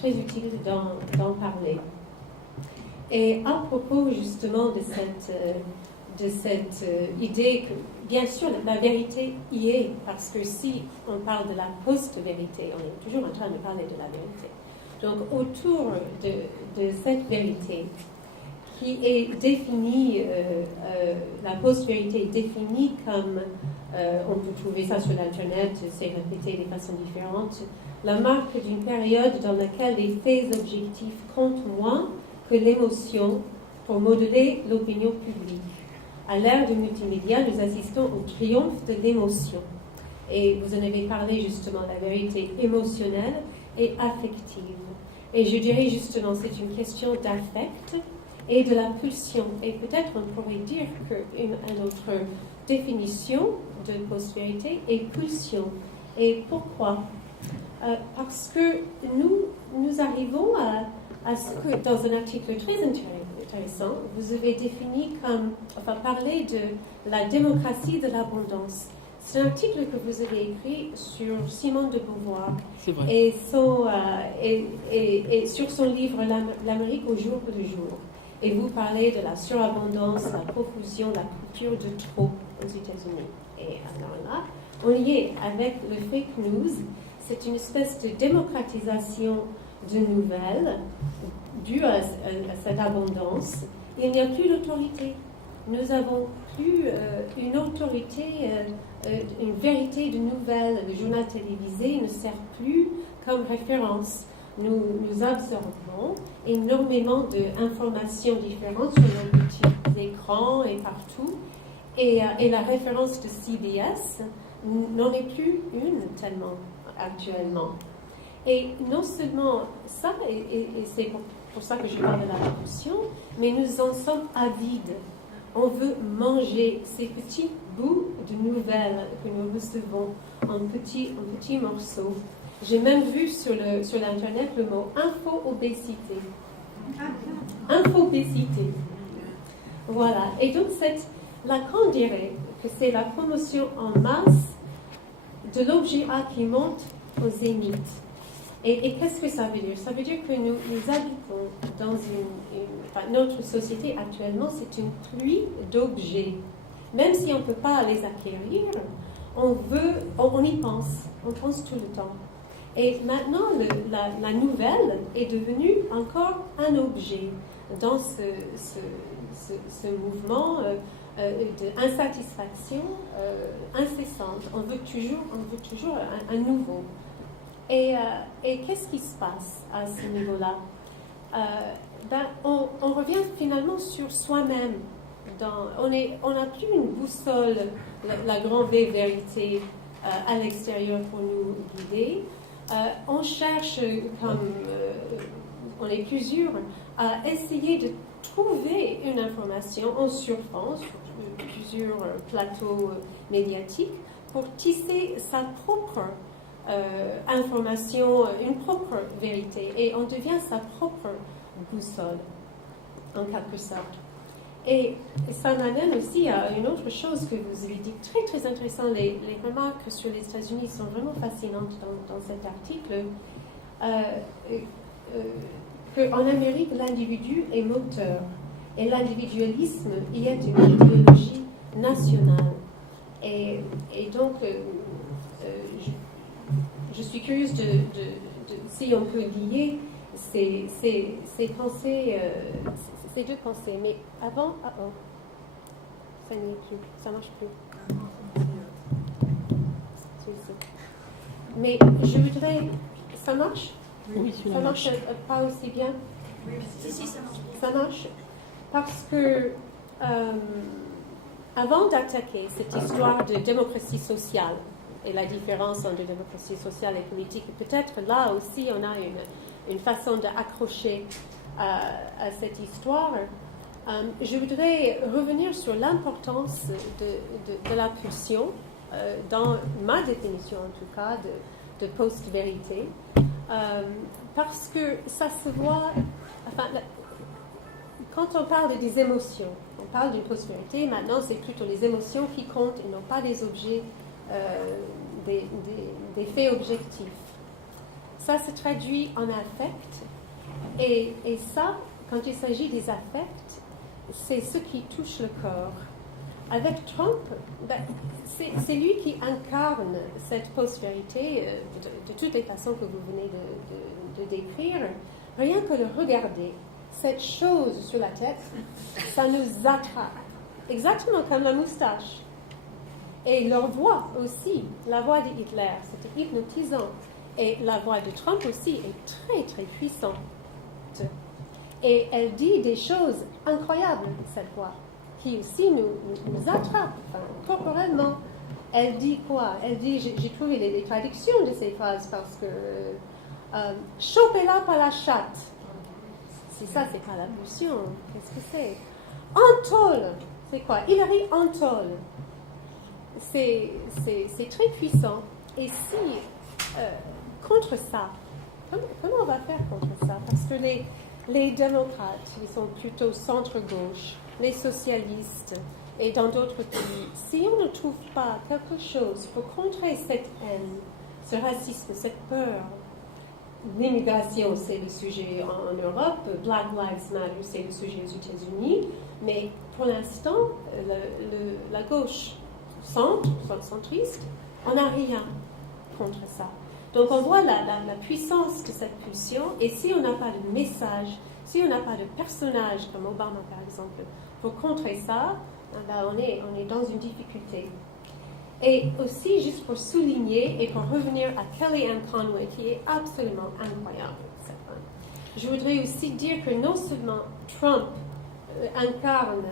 très utile d'en parler. Et à propos justement de cette idée que, bien sûr, la vérité y est, parce que si on parle de la post-vérité, on est toujours en train de parler de la vérité. Donc, autour de cette vérité, qui est définie, la post-vérité est définie comme, on peut trouver ça sur l'Internet, c'est répété de façon différente, la marque d'une période dans laquelle les faits objectifs comptent moins que l'émotion pour modeler l'opinion publique. À l'ère du multimédia, nous assistons au triomphe de l'émotion. Et vous en avez parlé justement, la vérité émotionnelle et affective. Et je dirais justement, c'est une question d'affect et de la pulsion. Et peut-être on pourrait dire qu'une autre définition de post-vérité est pulsion. Et pourquoi? Parce que nous arrivons à ce que, dans un article très intéressant, vous avez défini parlé de la démocratie de l'abondance. C'est un article que vous avez écrit sur Simone de Beauvoir et sur son livre L'Amérique au jour le jour. Et vous parlez de la surabondance, la profusion, la culture de trop aux États-Unis. Et alors là, on y est avec le fake news. C'est une espèce de démocratisation de nouvelles due à cette abondance. Il n'y a plus d'autorité. Nous n'avons plus une autorité, une vérité de nouvelles. Le journal télévisé ne sert plus comme référence. Nous absorbons énormément d'informations différentes sur nos petits écrans et partout. Et la référence de CBS n'en est plus une tellement actuellement. Et non seulement ça, et c'est pour ça que je parle de la pulsion, mais nous en sommes avides. On veut manger ces petits bouts de nouvelles que nous recevons en petits morceaux. J'ai même vu sur l'Internet le mot info-obésité. Info-obésité. Voilà. Et donc, on dirait que c'est la promotion en masse de l'objet A qui monte au zénith. Et qu'est-ce que ça veut dire? Ça veut dire que nous habitons dans notre société actuellement, c'est une pluie d'objets. Même si on ne peut pas les acquérir, on y pense. On pense tout le temps. Et maintenant, la nouvelle est devenue encore un objet dans ce mouvement d'insatisfaction incessante. On veut toujours un nouveau. Et qu'est-ce qui se passe à ce niveau-là? On revient finalement sur soi-même. On n'a plus une boussole, la grande vérité à l'extérieur pour nous guider. On cherche, comme on est plusieurs, à essayer de trouver une information en surfant sur plusieurs plateaux médiatiques pour tisser sa propre information, une propre vérité. Et on devient sa propre boussole, en quelque sorte. Et ça m'amène aussi à une autre chose que vous avez dit, très très intéressant. Les remarques sur les États-Unis sont vraiment fascinantes dans cet article. Qu'en Amérique, l'individu est moteur. Et l'individualisme y est une idéologie nationale. Et donc, je suis curieuse de si on peut lier ces pensées, ces deux pensées. Mais avant, ça n'y est plus, ça marche plus. Mais je voudrais, ça marche? Oui, ça marche pas aussi bien? Oui, si, ça marche. Ça marche parce que avant d'attaquer cette histoire de démocratie sociale et la différence entre démocratie sociale et politique, peut-être là aussi on a une façon d'accrocher à cette histoire. Je voudrais revenir sur l'importance de la pulsion, dans ma définition en tout cas, de post-vérité, parce que ça se voit, quand on parle des émotions, on parle d'une post-vérité, maintenant c'est plutôt les émotions qui comptent et non pas des objets, des faits objectifs. Ça se traduit en affect, et ça, quand il s'agit des affects, c'est ce qui touche le corps. Avec Trump, c'est lui qui incarne cette post-vérité de toutes les façons que vous venez de décrire. Rien que le regarder, cette chose sur la tête, ça nous attrape. Exactement comme la moustache. Et leur voix aussi, la voix de Hitler, c'était hypnotisant. Et la voix de Trump aussi est très, très puissante. Et elle dit des choses incroyables, cette voix. qui aussi nous attrape corporellement. Elle dit quoi? Elle dit, j'ai trouvé les traductions de ces phrases parce que chopez-la par la chatte. Si ça, c'est pas la pulsion, qu'est-ce que c'est? Entole, c'est quoi? Hilary Entole. C'est très puissant. Et si, contre ça, comment on va faire contre ça? Parce que les démocrates, ils sont plutôt centre-gauche, les socialistes, et dans d'autres pays, si on ne trouve pas quelque chose pour contrer cette haine, ce racisme, cette peur, l'immigration, c'est le sujet en Europe, Black Lives Matter, c'est le sujet aux États-Unis, mais pour l'instant, la gauche centriste, on n'a rien contre ça. Donc on voit la puissance de cette pulsion, et si on n'a pas de message, si on n'a pas de personnage comme Obama par exemple, pour contrer ça, là on est dans une difficulté. Et aussi, juste pour souligner et pour revenir à Kellyanne Conway, qui est absolument incroyable, cette femme, je voudrais aussi dire que non seulement Trump incarne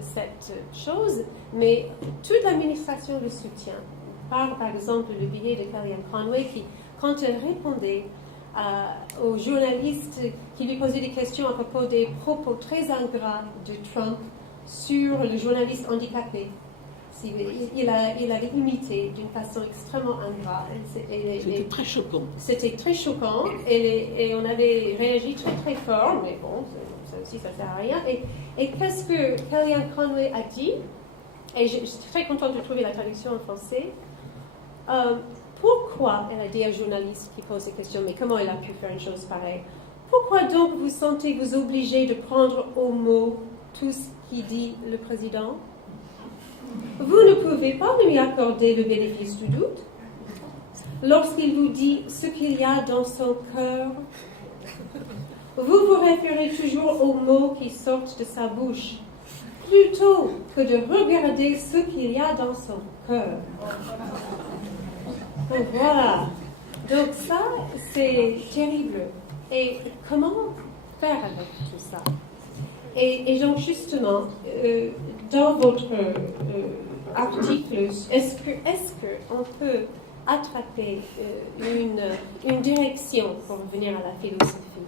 cette chose, mais toute l'administration le soutient. Par exemple, le billet de Kellyanne Conway, qui, quand elle répondait aux journalistes qui lui posaient des questions à propos des propos très ingrats de Trump sur le journaliste handicapé, il avait imité d'une façon extrêmement ingrate. C'était très choquant. C'était très choquant et on avait réagi très très fort, mais bon, ça aussi ça ne sert à rien. Et qu'est-ce que Kellyanne Conway a dit? Et je suis très contente de trouver la traduction en français. Pourquoi, elle a dit à un journaliste qui pose ces questions, mais comment elle a pu faire une chose pareille? Pourquoi donc vous sentez-vous obligé de prendre au mot tout ce qu'il dit le président? Vous ne pouvez pas lui accorder le bénéfice du doute lorsqu'il vous dit ce qu'il y a dans son cœur. Vous vous référez toujours aux mots qui sortent de sa bouche, plutôt que de regarder ce qu'il y a dans son cœur. Donc voilà. Donc ça, c'est terrible. Et comment faire avec tout ça? Et donc justement, dans votre article, est-ce qu'on peut attraper une direction pour revenir à la philosophie,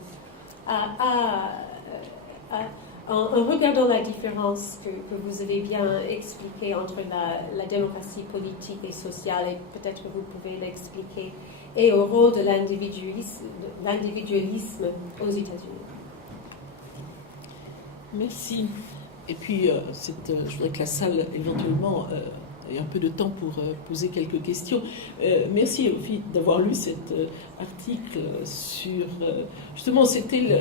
en regardant la différence que vous avez bien expliquée entre la démocratie politique et sociale, et peut-être vous pouvez l'expliquer, et au rôle de l'individualisme aux États-Unis? Merci. Et puis, je voudrais que la salle, éventuellement, ait un peu de temps pour poser quelques questions. Merci, Ophi, d'avoir lu cet article sur... justement, c'était le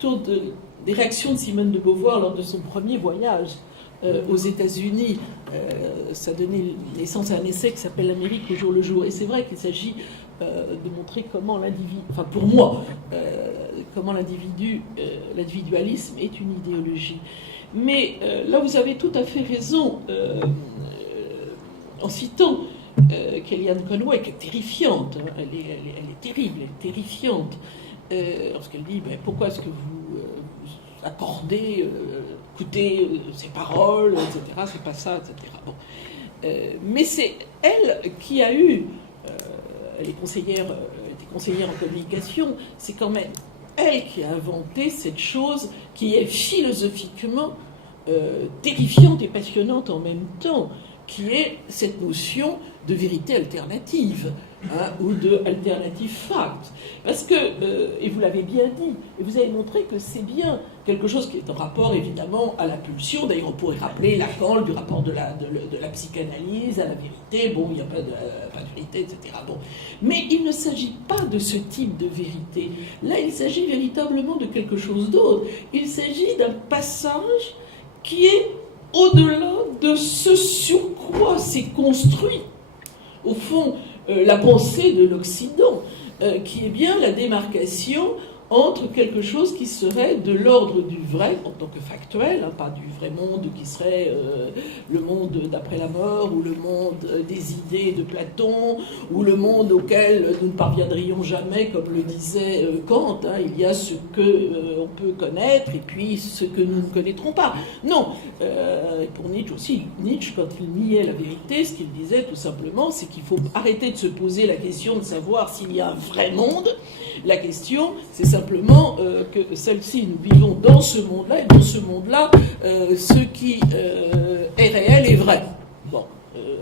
tour des réactions de Simone de Beauvoir lors de son premier voyage aux États-Unis. Ça donnait naissance à un essai qui s'appelle «L'Amérique au jour le jour». Et c'est vrai qu'il s'agit de montrer comment l'individu... Enfin, pour moi... comment l'individualisme est une idéologie. Mais là, vous avez tout à fait raison en citant Kellyanne Conway, qui est terrifiante. Hein, elle est terrible, elle est terrifiante. Lorsqu'elle dit pourquoi est-ce que vous accordez, écoutez ses paroles, etc. C'est pas ça, etc. Bon. Mais c'est elle qui a eu... elle est conseillère en communication, c'est quand même elle qui a inventé cette chose qui est philosophiquement terrifiante et passionnante en même temps, qui est cette notion de vérité alternative, hein, ou de alternative fact. Parce que, et vous l'avez bien dit, et vous avez montré que c'est bien quelque chose qui est en rapport évidemment à la pulsion. D'ailleurs, on pourrait rappeler Lacan du rapport de la psychanalyse à la vérité. Bon, il n'y a pas de vérité, etc. Bon. Mais il ne s'agit pas de ce type de vérité. Là, il s'agit véritablement de quelque chose d'autre. Il s'agit d'un passage qui est au-delà de ce sur quoi s'est construit, au fond, la pensée de l'Occident, qui est bien la démarcation entre quelque chose qui serait de l'ordre du vrai, en tant que factuel, hein, pas du vrai monde qui serait le monde d'après la mort, ou le monde des idées de Platon, ou le monde auquel nous ne parviendrions jamais, comme le disait Kant, hein, il y a ce que on peut connaître et puis ce que nous ne connaîtrons pas. Non, et pour Nietzsche aussi, Nietzsche, quand il niait la vérité, ce qu'il disait tout simplement, c'est qu'il faut arrêter de se poser la question de savoir s'il y a un vrai monde. La question, c'est simplement que celle-ci, nous vivons dans ce monde-là, et dans ce monde-là, ce qui est réel est vrai. Bon,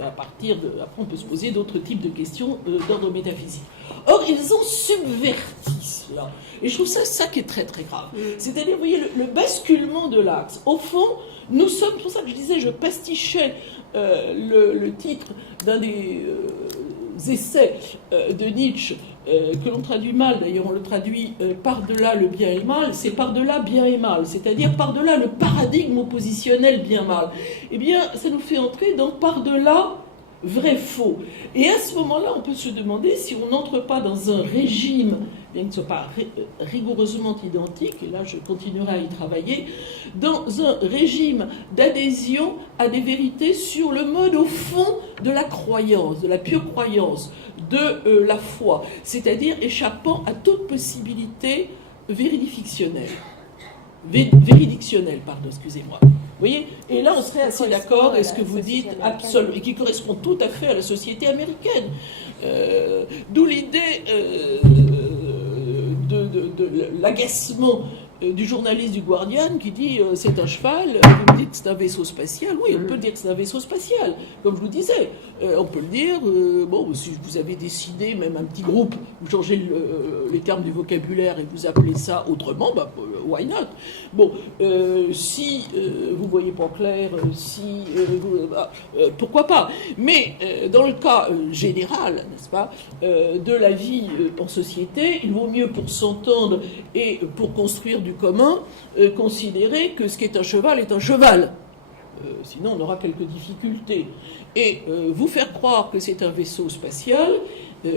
à partir de... Après, on peut se poser d'autres types de questions d'ordre métaphysique. Or, ils ont subverti cela. Et je trouve ça qui est très, très grave. C'est-à-dire, vous voyez, le basculement de l'axe. Au fond, nous sommes... C'est pour ça que je disais, je pastichais le titre d'un des essais de Nietzsche, que l'on traduit mal, d'ailleurs on le traduit par-delà le bien et le mal, c'est par-delà bien et mal, c'est-à-dire par-delà le paradigme oppositionnel bien-mal. Eh bien, ça nous fait entrer dans par-delà vrai-faux. Et à ce moment-là, on peut se demander si on n'entre pas dans un régime, bien que ce ne soit pas rigoureusement identique, et là je continuerai à y travailler, dans un régime d'adhésion à des vérités sur le mode au fond de la croyance, de la pure croyance, de la foi, c'est-à-dire échappant à toute possibilité véridictionnelle. Véridictionnelle, pardon, excusez-moi. Vous voyez ? Et là, on serait assez d'accord avec ce que vous dites, absolument, et qui correspond tout à fait à la société américaine. D'où l'idée de l'agacement du journaliste du Guardian qui dit c'est un cheval, vous me dites que c'est un vaisseau spatial. Oui, on peut dire que c'est un vaisseau spatial, comme je vous disais. On peut le dire, bon, si vous avez décidé, même un petit groupe, vous changez les termes du vocabulaire et vous appelez ça autrement, bah, why not? Bon, si vous voyez pas clair, pourquoi pas? Mais dans le cas général, n'est-ce pas, de la vie en société, il vaut mieux pour s'entendre et pour construire du commun, considérer que ce qui est un cheval est un cheval. Sinon, on aura quelques difficultés. Et vous faire croire que c'est un vaisseau spatial,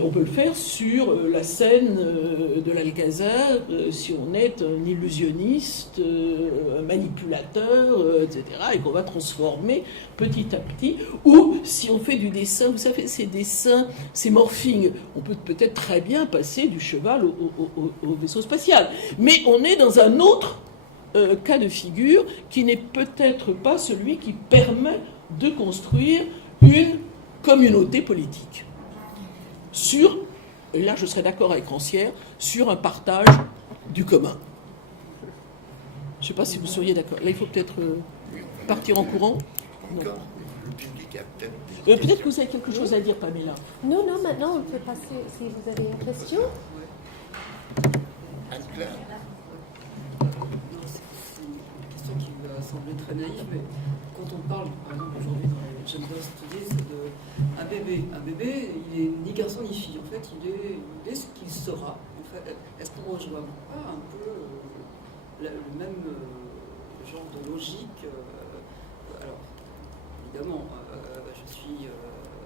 on peut le faire sur la scène de l'Alcazar, si on est un illusionniste, un manipulateur, etc., et qu'on va transformer petit à petit. Ou si on fait du dessin, vous savez, ces dessins, ces morphings, on peut peut-être très bien passer du cheval au vaisseau spatial. Mais on est dans un autre cas de figure qui n'est peut-être pas celui qui permet de construire une communauté politique. Sur, et là je serais d'accord avec Rancière, sur un partage du commun. Je ne sais pas si vous seriez d'accord. Là, il faut peut-être partir en courant. Non. Le public a peut-être... Peut-être que vous avez quelque chose à dire, Pamela. Non, maintenant on peut passer, si vous avez une question. Anne-Claire. C'est une question qui va sembler très naïve, mais quand on parle, par exemple, aujourd'hui dans les gender studies, d'un bébé, il est ni garçon ni fille. En fait, il est ce qu'il sera. En fait, est-ce qu'on ne rejoint pas un peu le même genre de logique? Alors, évidemment,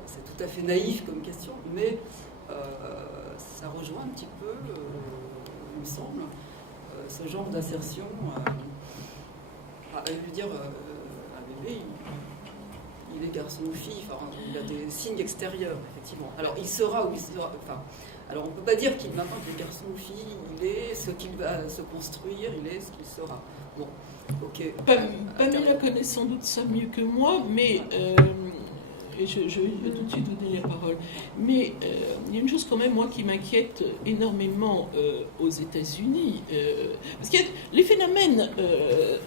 c'est tout à fait naïf comme question, mais ça rejoint un petit peu, il me semble, ce genre d'assertion. Je veux dire, un bébé, il est garçon ou fille, enfin, il a des signes extérieurs, effectivement. Alors, il sera ou il sera... Enfin, alors, on ne peut pas dire qu'il, maintenant qu'il est garçon ou fille, il est ce qu'il va se construire, il est ce qu'il sera. Bon, ok. Pamela connaît sans doute ça mieux que moi, mais... et je vais tout de suite vous donner la parole. Mais il y a une chose quand même, moi, qui m'inquiète énormément aux États-Unis. Parce que les phénomènes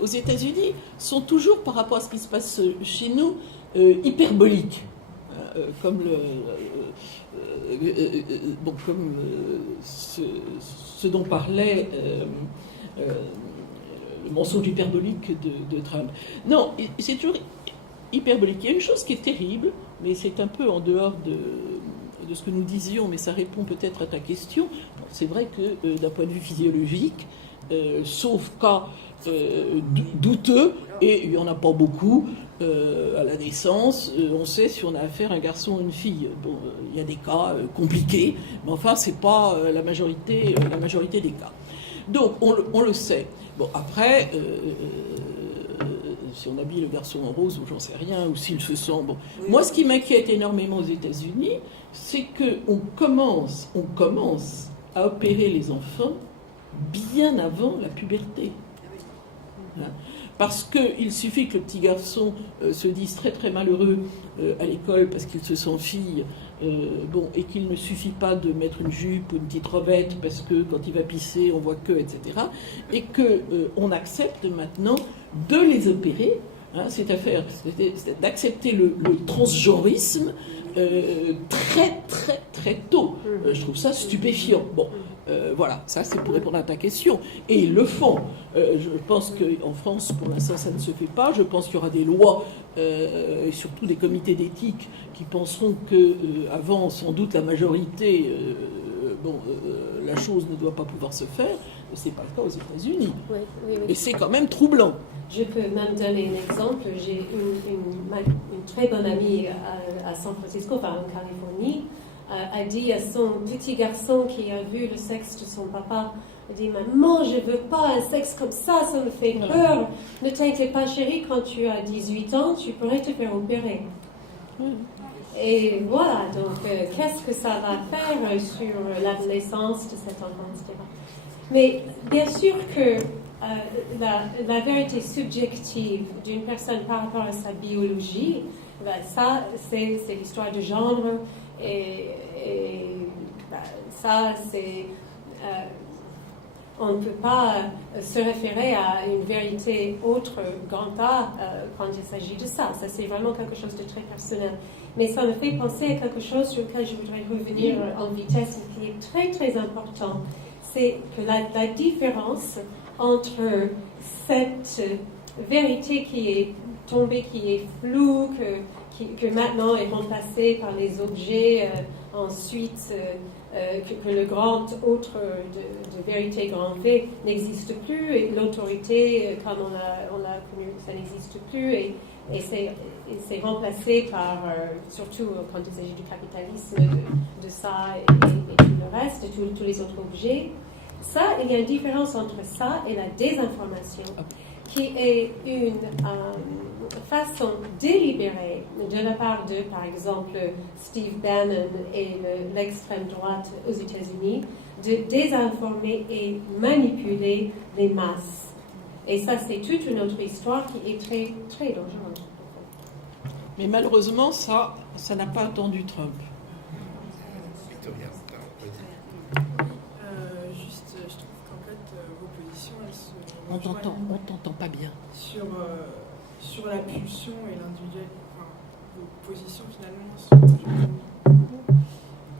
aux États-Unis sont toujours, par rapport à ce qui se passe chez nous, hyperboliques. Comme ce dont parlait le mensonge hyperbolique de Trump. Non, c'est toujours hyperbolique. Il y a une chose qui est terrible, mais c'est un peu en dehors de ce que nous disions, mais ça répond peut-être à ta question. C'est vrai que d'un point de vue physiologique, sauf cas douteux, et il n'y en a pas beaucoup, à la naissance, on sait si on a affaire à un garçon ou une fille. Bon, il y a des cas compliqués, mais enfin, c'est pas la majorité des cas. Donc, on le sait. Bon, après, si on habille le garçon en rose, ou j'en sais rien, ou s'il se sent... Bon. Oui. Moi, ce qui m'inquiète énormément aux États-Unis, c'est qu'on commence à opérer les enfants bien avant la puberté. Hein? Parce qu'il suffit que le petit garçon se dise très très malheureux à l'école parce qu'il se sent fille, et qu'il ne suffit pas de mettre une jupe ou une petite robette parce que quand il va pisser on voit que, etc. Et qu'on accepte maintenant de les opérer, hein, c'est d'accepter le transgenrisme très très très tôt. Je trouve ça stupéfiant. Bon. Voilà, ça c'est pour répondre à ta question. Et ils le font. Je pense qu'en France, pour l'instant, ça ne se fait pas. Je pense qu'il y aura des lois, et surtout des comités d'éthique, qui penseront qu'avant, sans doute, la majorité, la chose ne doit pas pouvoir se faire. Ce n'est pas le cas aux États-Unis. Oui. Et c'est quand même troublant. Je peux même donner un exemple. J'ai une très bonne amie à San Francisco, enfin en Californie, a dit à son petit garçon qui a vu le sexe de son papa, a dit « Maman, je veux pas un sexe comme ça me fait peur. Ne t'inquiète pas, chérie, quand tu as 18 ans, tu pourrais te faire opérer. » Et voilà, donc qu'est-ce que ça va faire sur l'adolescence de cet enfant, etc. Mais bien sûr que la vérité subjective d'une personne par rapport à sa biologie, ça, c'est l'histoire de genre. Et ça, c'est... on ne peut pas se référer à une vérité autre grand A quand il s'agit de ça. Ça, c'est vraiment quelque chose de très personnel. Mais ça me fait penser à quelque chose sur lequel je voudrais revenir en vitesse et qui est très, très important. C'est que la différence entre cette vérité qui est tombée, qui est floue, que maintenant est remplacée par les objets, ensuite que le grand autre de vérité grand V n'existe plus, et l'autorité, comme on l'a connu, ça n'existe plus, et c'est remplacé par, surtout quand il s'agit du capitalisme, de ça et tout le reste, de tous les autres objets. Ça, il y a une différence entre ça et la désinformation, qui est une façon délibérée de la part de, par exemple, Steve Bannon et l'extrême droite aux États-Unis, de désinformer et manipuler les masses. Et ça, c'est toute une autre histoire qui est très, très dangereuse. Mais malheureusement, ça n'a pas attendu Trump. On t'entend pas bien. Sur la pulsion et l'individuel, enfin, vos positions finalement sont...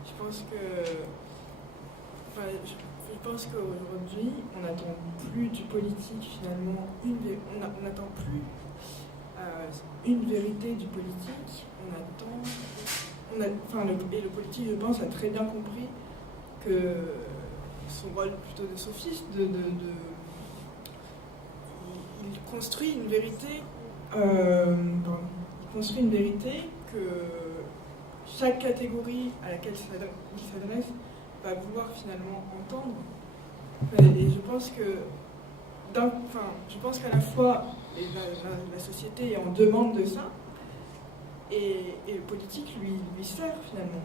Je pense qu'aujourd'hui, on n'attend plus du politique finalement, on n'attend plus une vérité du politique, et le politique, je pense, a très bien compris que son rôle plutôt de sophiste, il construit une vérité, que chaque catégorie à laquelle il s'adresse va vouloir finalement entendre. Et je pense qu'à la fois la société est en demande de ça, et le politique lui sert finalement.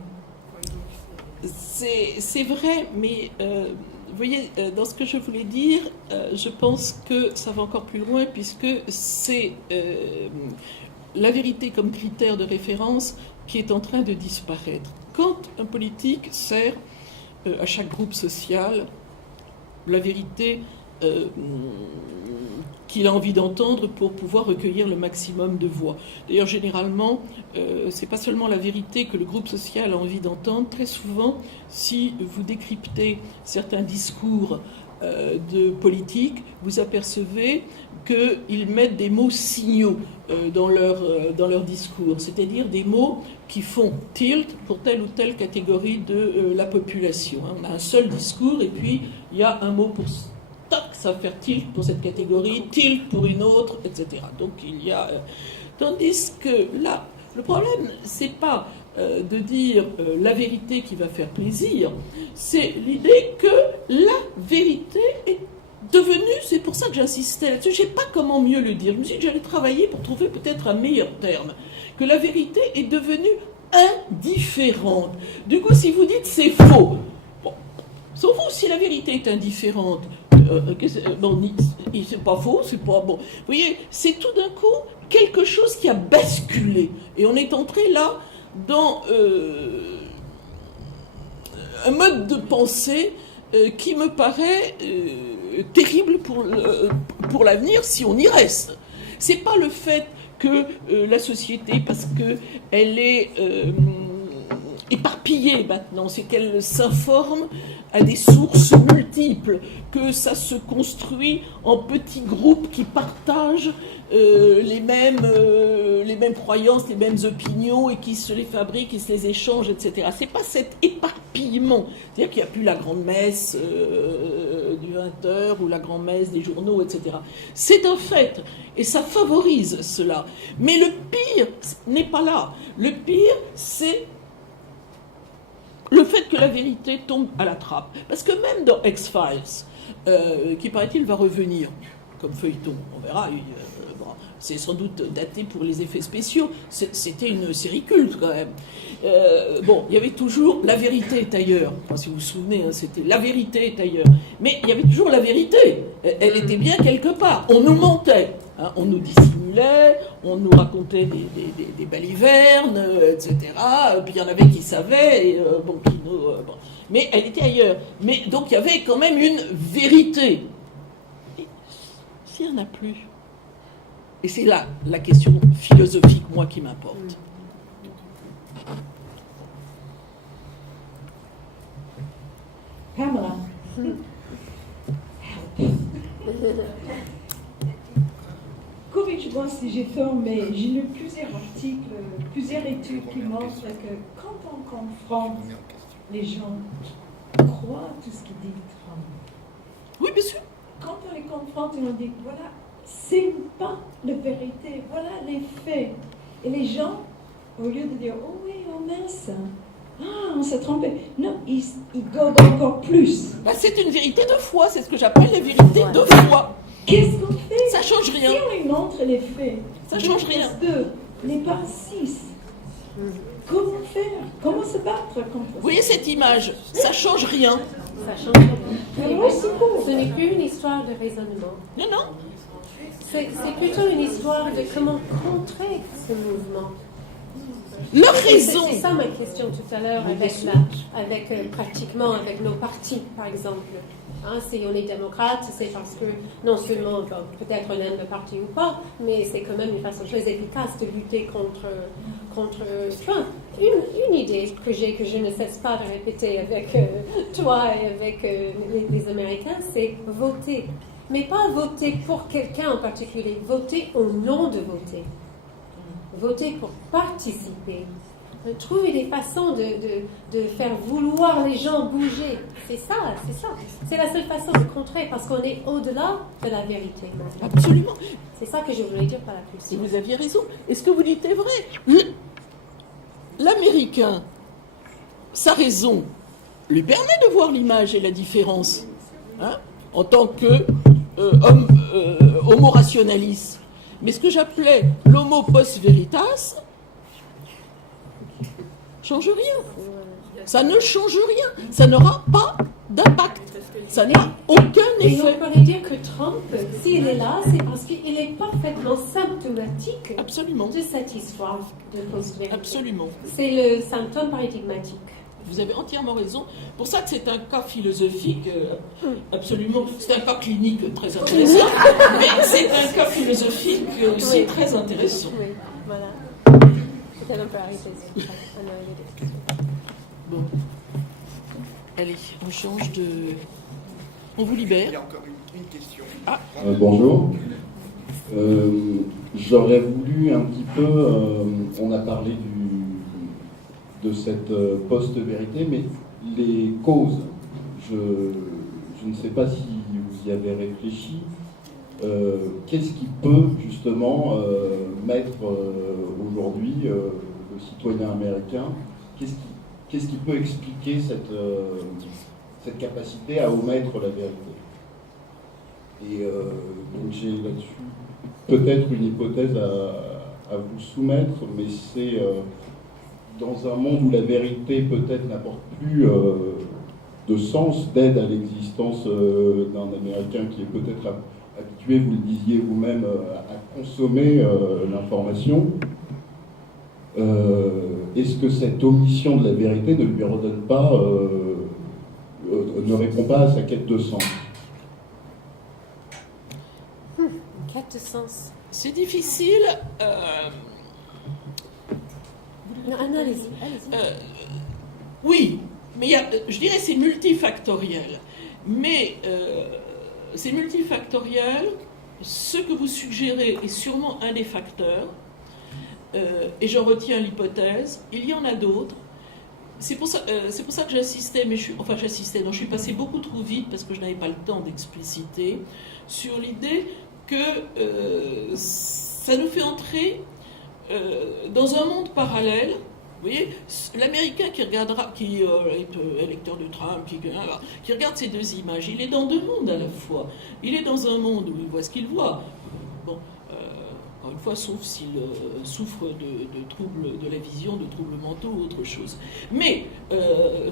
C'est vrai, mais vous voyez, dans ce que je voulais dire, je pense que ça va encore plus loin, puisque c'est la vérité comme critère de référence qui est en train de disparaître. Quand un politique sert à chaque groupe social la vérité qu'il a envie d'entendre pour pouvoir recueillir le maximum de voix. D'ailleurs, généralement, c'est pas seulement la vérité que le groupe social a envie d'entendre. Très souvent, si vous décryptez certains discours de politique, vous apercevez qu'ils mettent des mots signaux dans leur discours, c'est-à-dire des mots qui font tilt pour telle ou telle catégorie de la population. On a un seul discours et puis il y a un mot pour tac, ça va faire tilt pour cette catégorie, tilt pour une autre, etc. Donc il y a... tandis que là, le problème, c'est pas de dire la vérité qui va faire plaisir, c'est l'idée que la vérité est devenu, c'est pour ça que j'insistais là-dessus, je ne sais pas comment mieux le dire, je me suis dit que j'allais travailler pour trouver peut-être un meilleur terme, que la vérité est devenue indifférente. Du coup, si vous dites c'est faux, bon, sauf vous, si la vérité est indifférente, bon, c'est pas faux, c'est pas bon. Vous voyez, c'est tout d'un coup quelque chose qui a basculé. Et on est entré là dans un mode de pensée qui me paraît terrible pour l'avenir si on y reste. C'est pas le fait que la société, parce qu'elle est éparpillée maintenant, c'est qu'elle s'informe à des sources multiples, que ça se construit en petits groupes qui partagent les mêmes croyances, les mêmes opinions et qui se les fabriquent, qui se les échangent, etc. C'est pas cet éparpillement, c'est-à-dire qu'il n'y a plus la grande messe du 20h ou la grande messe des journaux, etc. C'est un fait et ça favorise cela. Mais le pire n'est pas là. Le pire, c'est le fait que la vérité tombe à la trappe. Parce que même dans X-Files, qui paraît-il va revenir comme feuilleton, on verra, bon, c'est sans doute daté pour les effets spéciaux, c'était une série culte quand même. Bon, il y avait toujours la vérité est ailleurs. Enfin, si vous vous souvenez, hein, c'était la vérité est ailleurs. Mais il y avait toujours la vérité. Elle était bien quelque part. On nous mentait. Hein, on nous dissimulait, on nous racontait des balivernes, etc. Puis il y en avait qui savaient, et, bon, bon. Mais elle était ailleurs. Mais donc il y avait quand même une vérité. Et s'il n'y en a plus, et c'est là la question philosophique, moi, qui m'importe. Pamela. Corrige-moi si j'ai tort, mais j'ai lu plusieurs articles, plusieurs études qui montrent que quand on confronte les gens, croient tout ce qu'il dit Trump. Oui, bien sûr. Quand on les confronte, on dit, voilà, c'est pas la vérité, voilà les faits. Et les gens, au lieu de dire, oh oui, oh mince, ah, on s'est trompé. Non, ils gobent encore plus. Bah, c'est une vérité de foi, c'est ce que j'appelle la vérité de foi. Qu'est-ce qu'on fait? Ça change rien. Si on lui montre les faits, ça change rien. 2 n'est pas 6. Comment faire? Comment se battre contre ça? Vous voyez cette image? Ça change rien. Ça change rien. Ce n'est plus une histoire de raisonnement. Non, non. C'est plutôt une histoire de comment contrer ce mouvement. Leur raison. C'est ça ma question tout à l'heure avec pratiquement avec nos partis, par exemple. Hein, si on est démocrate, c'est parce que non seulement peut-être on aime le parti ou pas, mais c'est quand même une façon très efficace de lutter contre Trump. Une idée que j'ai, que je ne cesse pas de répéter avec toi et avec les Américains, c'est voter. Mais pas voter pour quelqu'un en particulier, voter au nom de voter. Voter pour participer. Trouver des façons de faire vouloir les gens bouger. C'est ça. C'est la seule façon de contrer, parce qu'on est au-delà de la vérité. Absolument. C'est ça que je voulais dire par la pulsion. Et vous aviez raison. Et ce que vous dites est vrai. L'Américain, sa raison, lui permet de voir l'image et la différence. Hein, en tant que homo rationalis. Mais ce que j'appelais l'homo post veritas, change rien. Ça ne change rien. Ça n'aura pas d'impact. Ça n'a aucun effet. Et on pourrait dire que Trump, s'il est là, c'est parce qu'il est parfaitement symptomatique de cette histoire de post-vérité. Absolument. C'est le symptôme paradigmatique. Vous avez entièrement raison. Pour ça que c'est un cas philosophique, absolument. C'est un cas clinique très intéressant, mais c'est un cas philosophique aussi très intéressant. Oui, voilà. C'est un peu arrêté. Bon. Allez, on change de... On vous libère. Il y a encore une question. Ah. Bonjour. J'aurais voulu un petit peu... on a parlé de cette post-vérité, mais les causes, je ne sais pas si vous y avez réfléchi. Qu'est-ce qui peut justement mettre aujourd'hui le citoyen américain, qu'est-ce qui peut expliquer cette capacité à omettre la vérité? Et donc j'ai là-dessus peut-être une hypothèse à vous soumettre, mais c'est dans un monde où la vérité peut-être n'apporte plus de sens, d'aide à l'existence d'un Américain qui est peut-être habitué, vous le disiez vous-même, à consommer l'information. Est-ce que cette omission de la vérité ne lui redonne pas, ne répond pas à sa quête de sens? Quête de sens. C'est difficile. Non, allez-y. Oui, mais je dirais c'est multifactoriel. Mais c'est multifactoriel. Ce que vous suggérez est sûrement un des facteurs. Et je retiens l'hypothèse. Il y en a d'autres. C'est pour ça que j'assistais, je suis passée beaucoup trop vite parce que je n'avais pas le temps d'expliciter sur l'idée que ça nous fait entrer dans un monde parallèle. Vous voyez, l'Américain qui est électeur de Trump, qui regarde ces deux images, il est dans deux mondes à la fois. Il est dans un monde où il voit ce qu'il voit. Bon, encore une fois, sauf s'il souffre de troubles de la vision, de troubles mentaux ou autre chose. Mais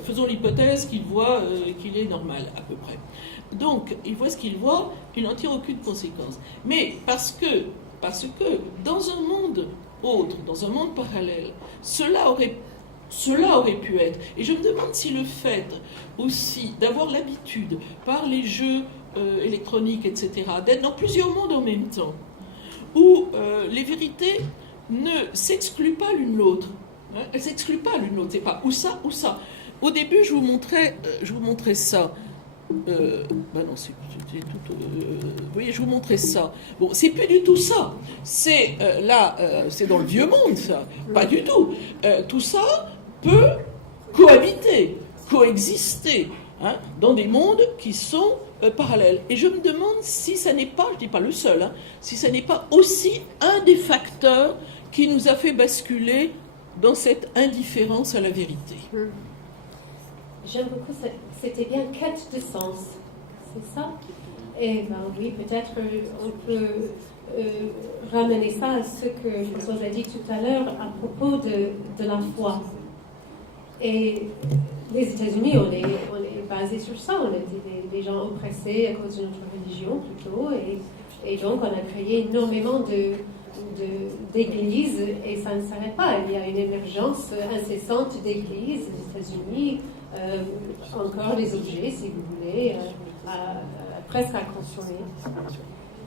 faisons l'hypothèse qu'il voit qu'il est normal, à peu près. Donc, il voit ce qu'il voit, il n'en tire aucune conséquence. Mais parce que dans un monde autre, dans un monde parallèle, cela aurait pu être. Et je me demande si le fait aussi d'avoir l'habitude, par les jeux électroniques, etc., d'être dans plusieurs mondes en même temps, où les vérités ne s'excluent pas l'une l'autre. Hein, elles ne s'excluent pas l'une l'autre. C'est pas ou ça ou ça. Au début, je vous montrais ça. Non, c'est tout. Vous voyez, je vous montrais ça. Bon, c'est plus du tout ça. C'est c'est dans le vieux monde, ça. Pas du tout. Tout ça peut coexister, hein, dans des mondes qui sont parallèles. Et je me demande si ça n'est pas, je dis pas le seul, hein, si ça n'est pas aussi un des facteurs qui nous a fait basculer dans cette indifférence à la vérité. J'aime beaucoup, c'était bien quête de sens, c'est ça? Et ben oui, peut-être on peut ramener ça à ce que je vous ai dit tout à l'heure à propos de la foi. Et les États-Unis, on est basé sur ça, on est des gens oppressés à cause de notre religion plutôt, et donc on a créé énormément d'églises et ça ne s'arrête pas. Il y a une émergence incessante d'églises aux États-Unis. Encore des objets, si vous voulez, presque à consommer.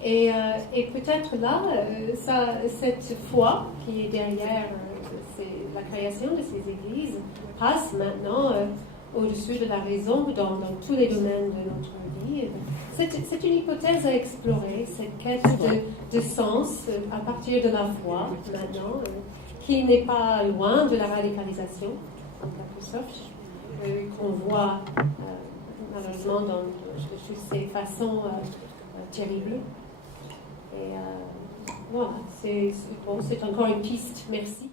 Et peut-être là, cette foi qui est derrière la création de ces églises passe maintenant au-dessus de la raison dans tous les domaines de notre vie. C'est une hypothèse à explorer, cette quête de sens à partir de la foi maintenant, qui n'est pas loin de la radicalisation, en quelque sorte. Qu'on voit malheureusement dans toutes ces façons terribles. Et voilà, c'est encore une piste. Merci.